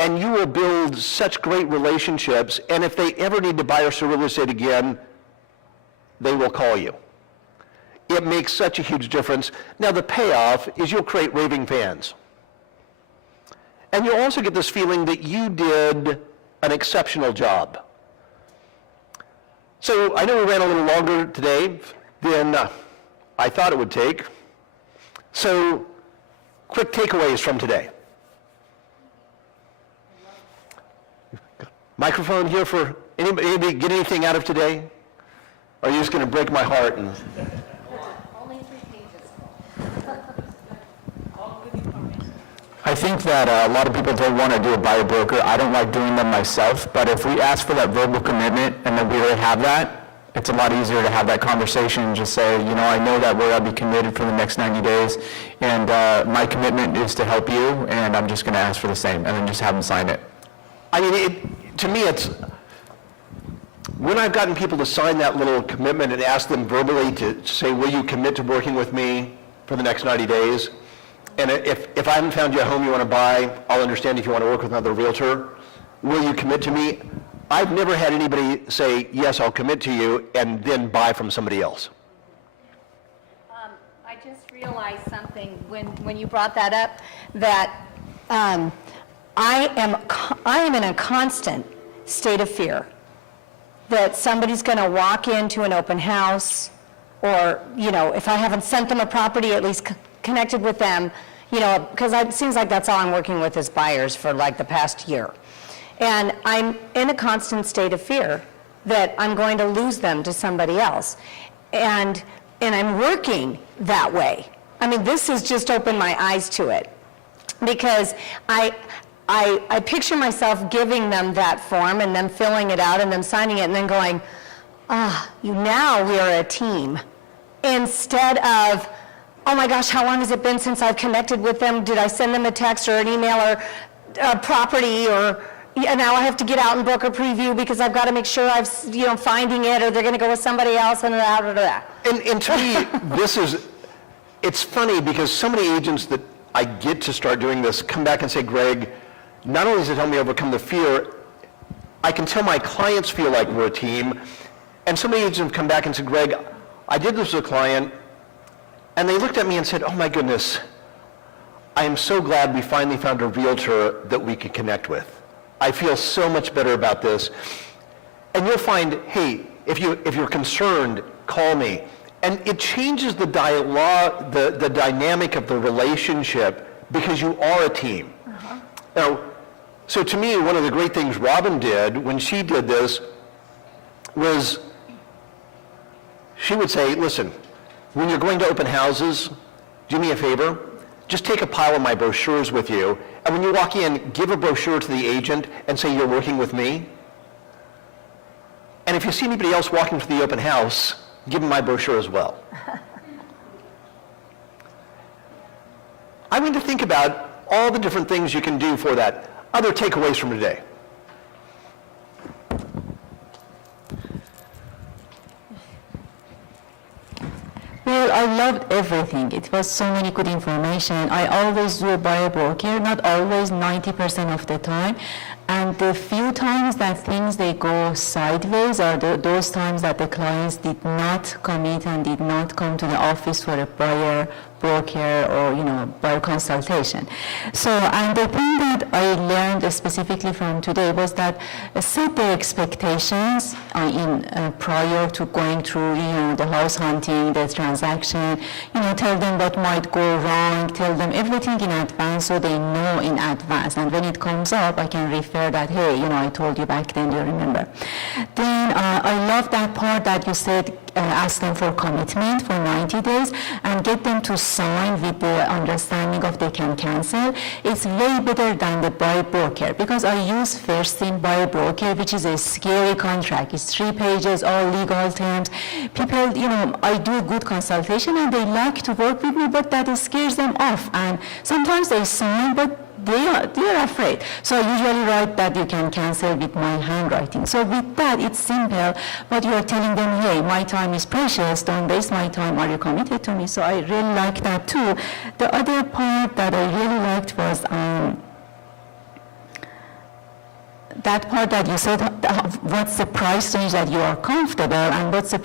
And you will build such great relationships, and if they ever need to buy or sell real estate again, they will call you. It makes such a huge difference. Now the payoff is you'll create raving fans. And you'll also get this feeling that you did an exceptional job. So I know we ran a little longer today than I thought it would take. So quick takeaways from today. Microphone here for anybody get anything out of today? Or are you just going to break my heart? And Only 3 pages. All good information. I think that a lot of people don't want to do a buyer broker. I don't like doing them myself, but if we ask for that verbal commitment and then we already have that, it's a lot easier to have that conversation and just say, you know, I know that we're going to be committed for the next 90 days, and my commitment is to help you, and I'm just going to ask for the same, and then just have them sign it. I mean, to me, it's when I've gotten people to sign that little commitment and ask them verbally to say, will you commit to working with me for the next 90 days? And if I haven't found you a home you want to buy, I'll understand if you want to work with another realtor. Will you commit to me? I've never had anybody say, yes, I'll commit to you, and then buy from somebody else. I just realized something when you brought that up, that I am in a constant state of fear that somebody's going to walk into an open house, or, you know, if I haven't sent them a property, at least connected with them, you know, because it seems like that's all I'm working with is buyers for like the past year. And I'm in a constant state of fear that I'm going to lose them to somebody else. And I'm working that way. I mean, this has just opened my eyes to it, because I picture myself giving them that form and them filling it out and them signing it and then going, now we are a team. Instead of, oh my gosh, how long has it been since I've connected with them? Did I send them a text or an email or a property, or now I have to get out and book a preview because I've got to make sure I've, finding it, or they're going to go with somebody else and that. And to me, it's funny because so many agents that I get to start doing this come back and say, Greg, not only does it help me overcome the fear, I can tell my clients feel like we're a team. And so many agents have come back and said, Greg, I did this with a client, and they looked at me and said, oh my goodness, I am so glad we finally found a realtor that we could connect with. I feel so much better about this. And you'll find, hey, if you're concerned, call me. And it changes the dialogue, the dynamic of the relationship, because you are a team. Now, so to me, one of the great things Robin did when she did this was she would say, listen, when you're going to open houses, do me a favor, just take a pile of my brochures with you, and when you walk in, give a brochure to the agent and say you're working with me. And if you see anybody else walking to the open house, give them my brochure as well. I want to think about all the different things you can do for that. Other takeaways from today. Well, I loved everything. It was so many good information. I always do a buyer broker, not always, 90% of the time. And the few times that things they go sideways are those times that the clients did not commit and did not come to the office for a buyer broker or buyer consultation. So, and the thing that I learned specifically from today was that set their expectations prior to going through the house hunting, the transaction. Tell them what might go wrong. Tell them everything in advance so they know in advance. And when it comes up, I can refer that, hey, I told you back then, do you remember? Then I love that part that you said, ask them for commitment for 90 days and get them to sign with the understanding of they can cancel. It's way better than the buyer broker, because I use First Thing Buyer Broker, which is a scary contract. It's 3 pages, all legal terms. People, I do a good consultation and they like to work with me, but that scares them off. And sometimes they sign, but they are afraid. So I usually write that you can cancel with my handwriting. So with that, it's simple, but you are telling them, hey, my time is precious, don't waste my time, are you committed to me? So I really like that too. The other part that I really liked was that part that you said, what's the price range that you are comfortable and what's the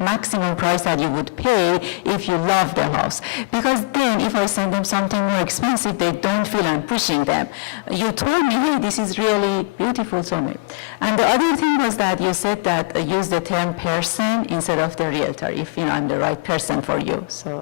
maximum price that you would pay if you love the house. Because then if I send them something more expensive, they don't feel I'm pushing them. You told me, hey, this is really beautiful to me. And the other thing was that you said that use the term person instead of the realtor, if I'm the right person for you. So.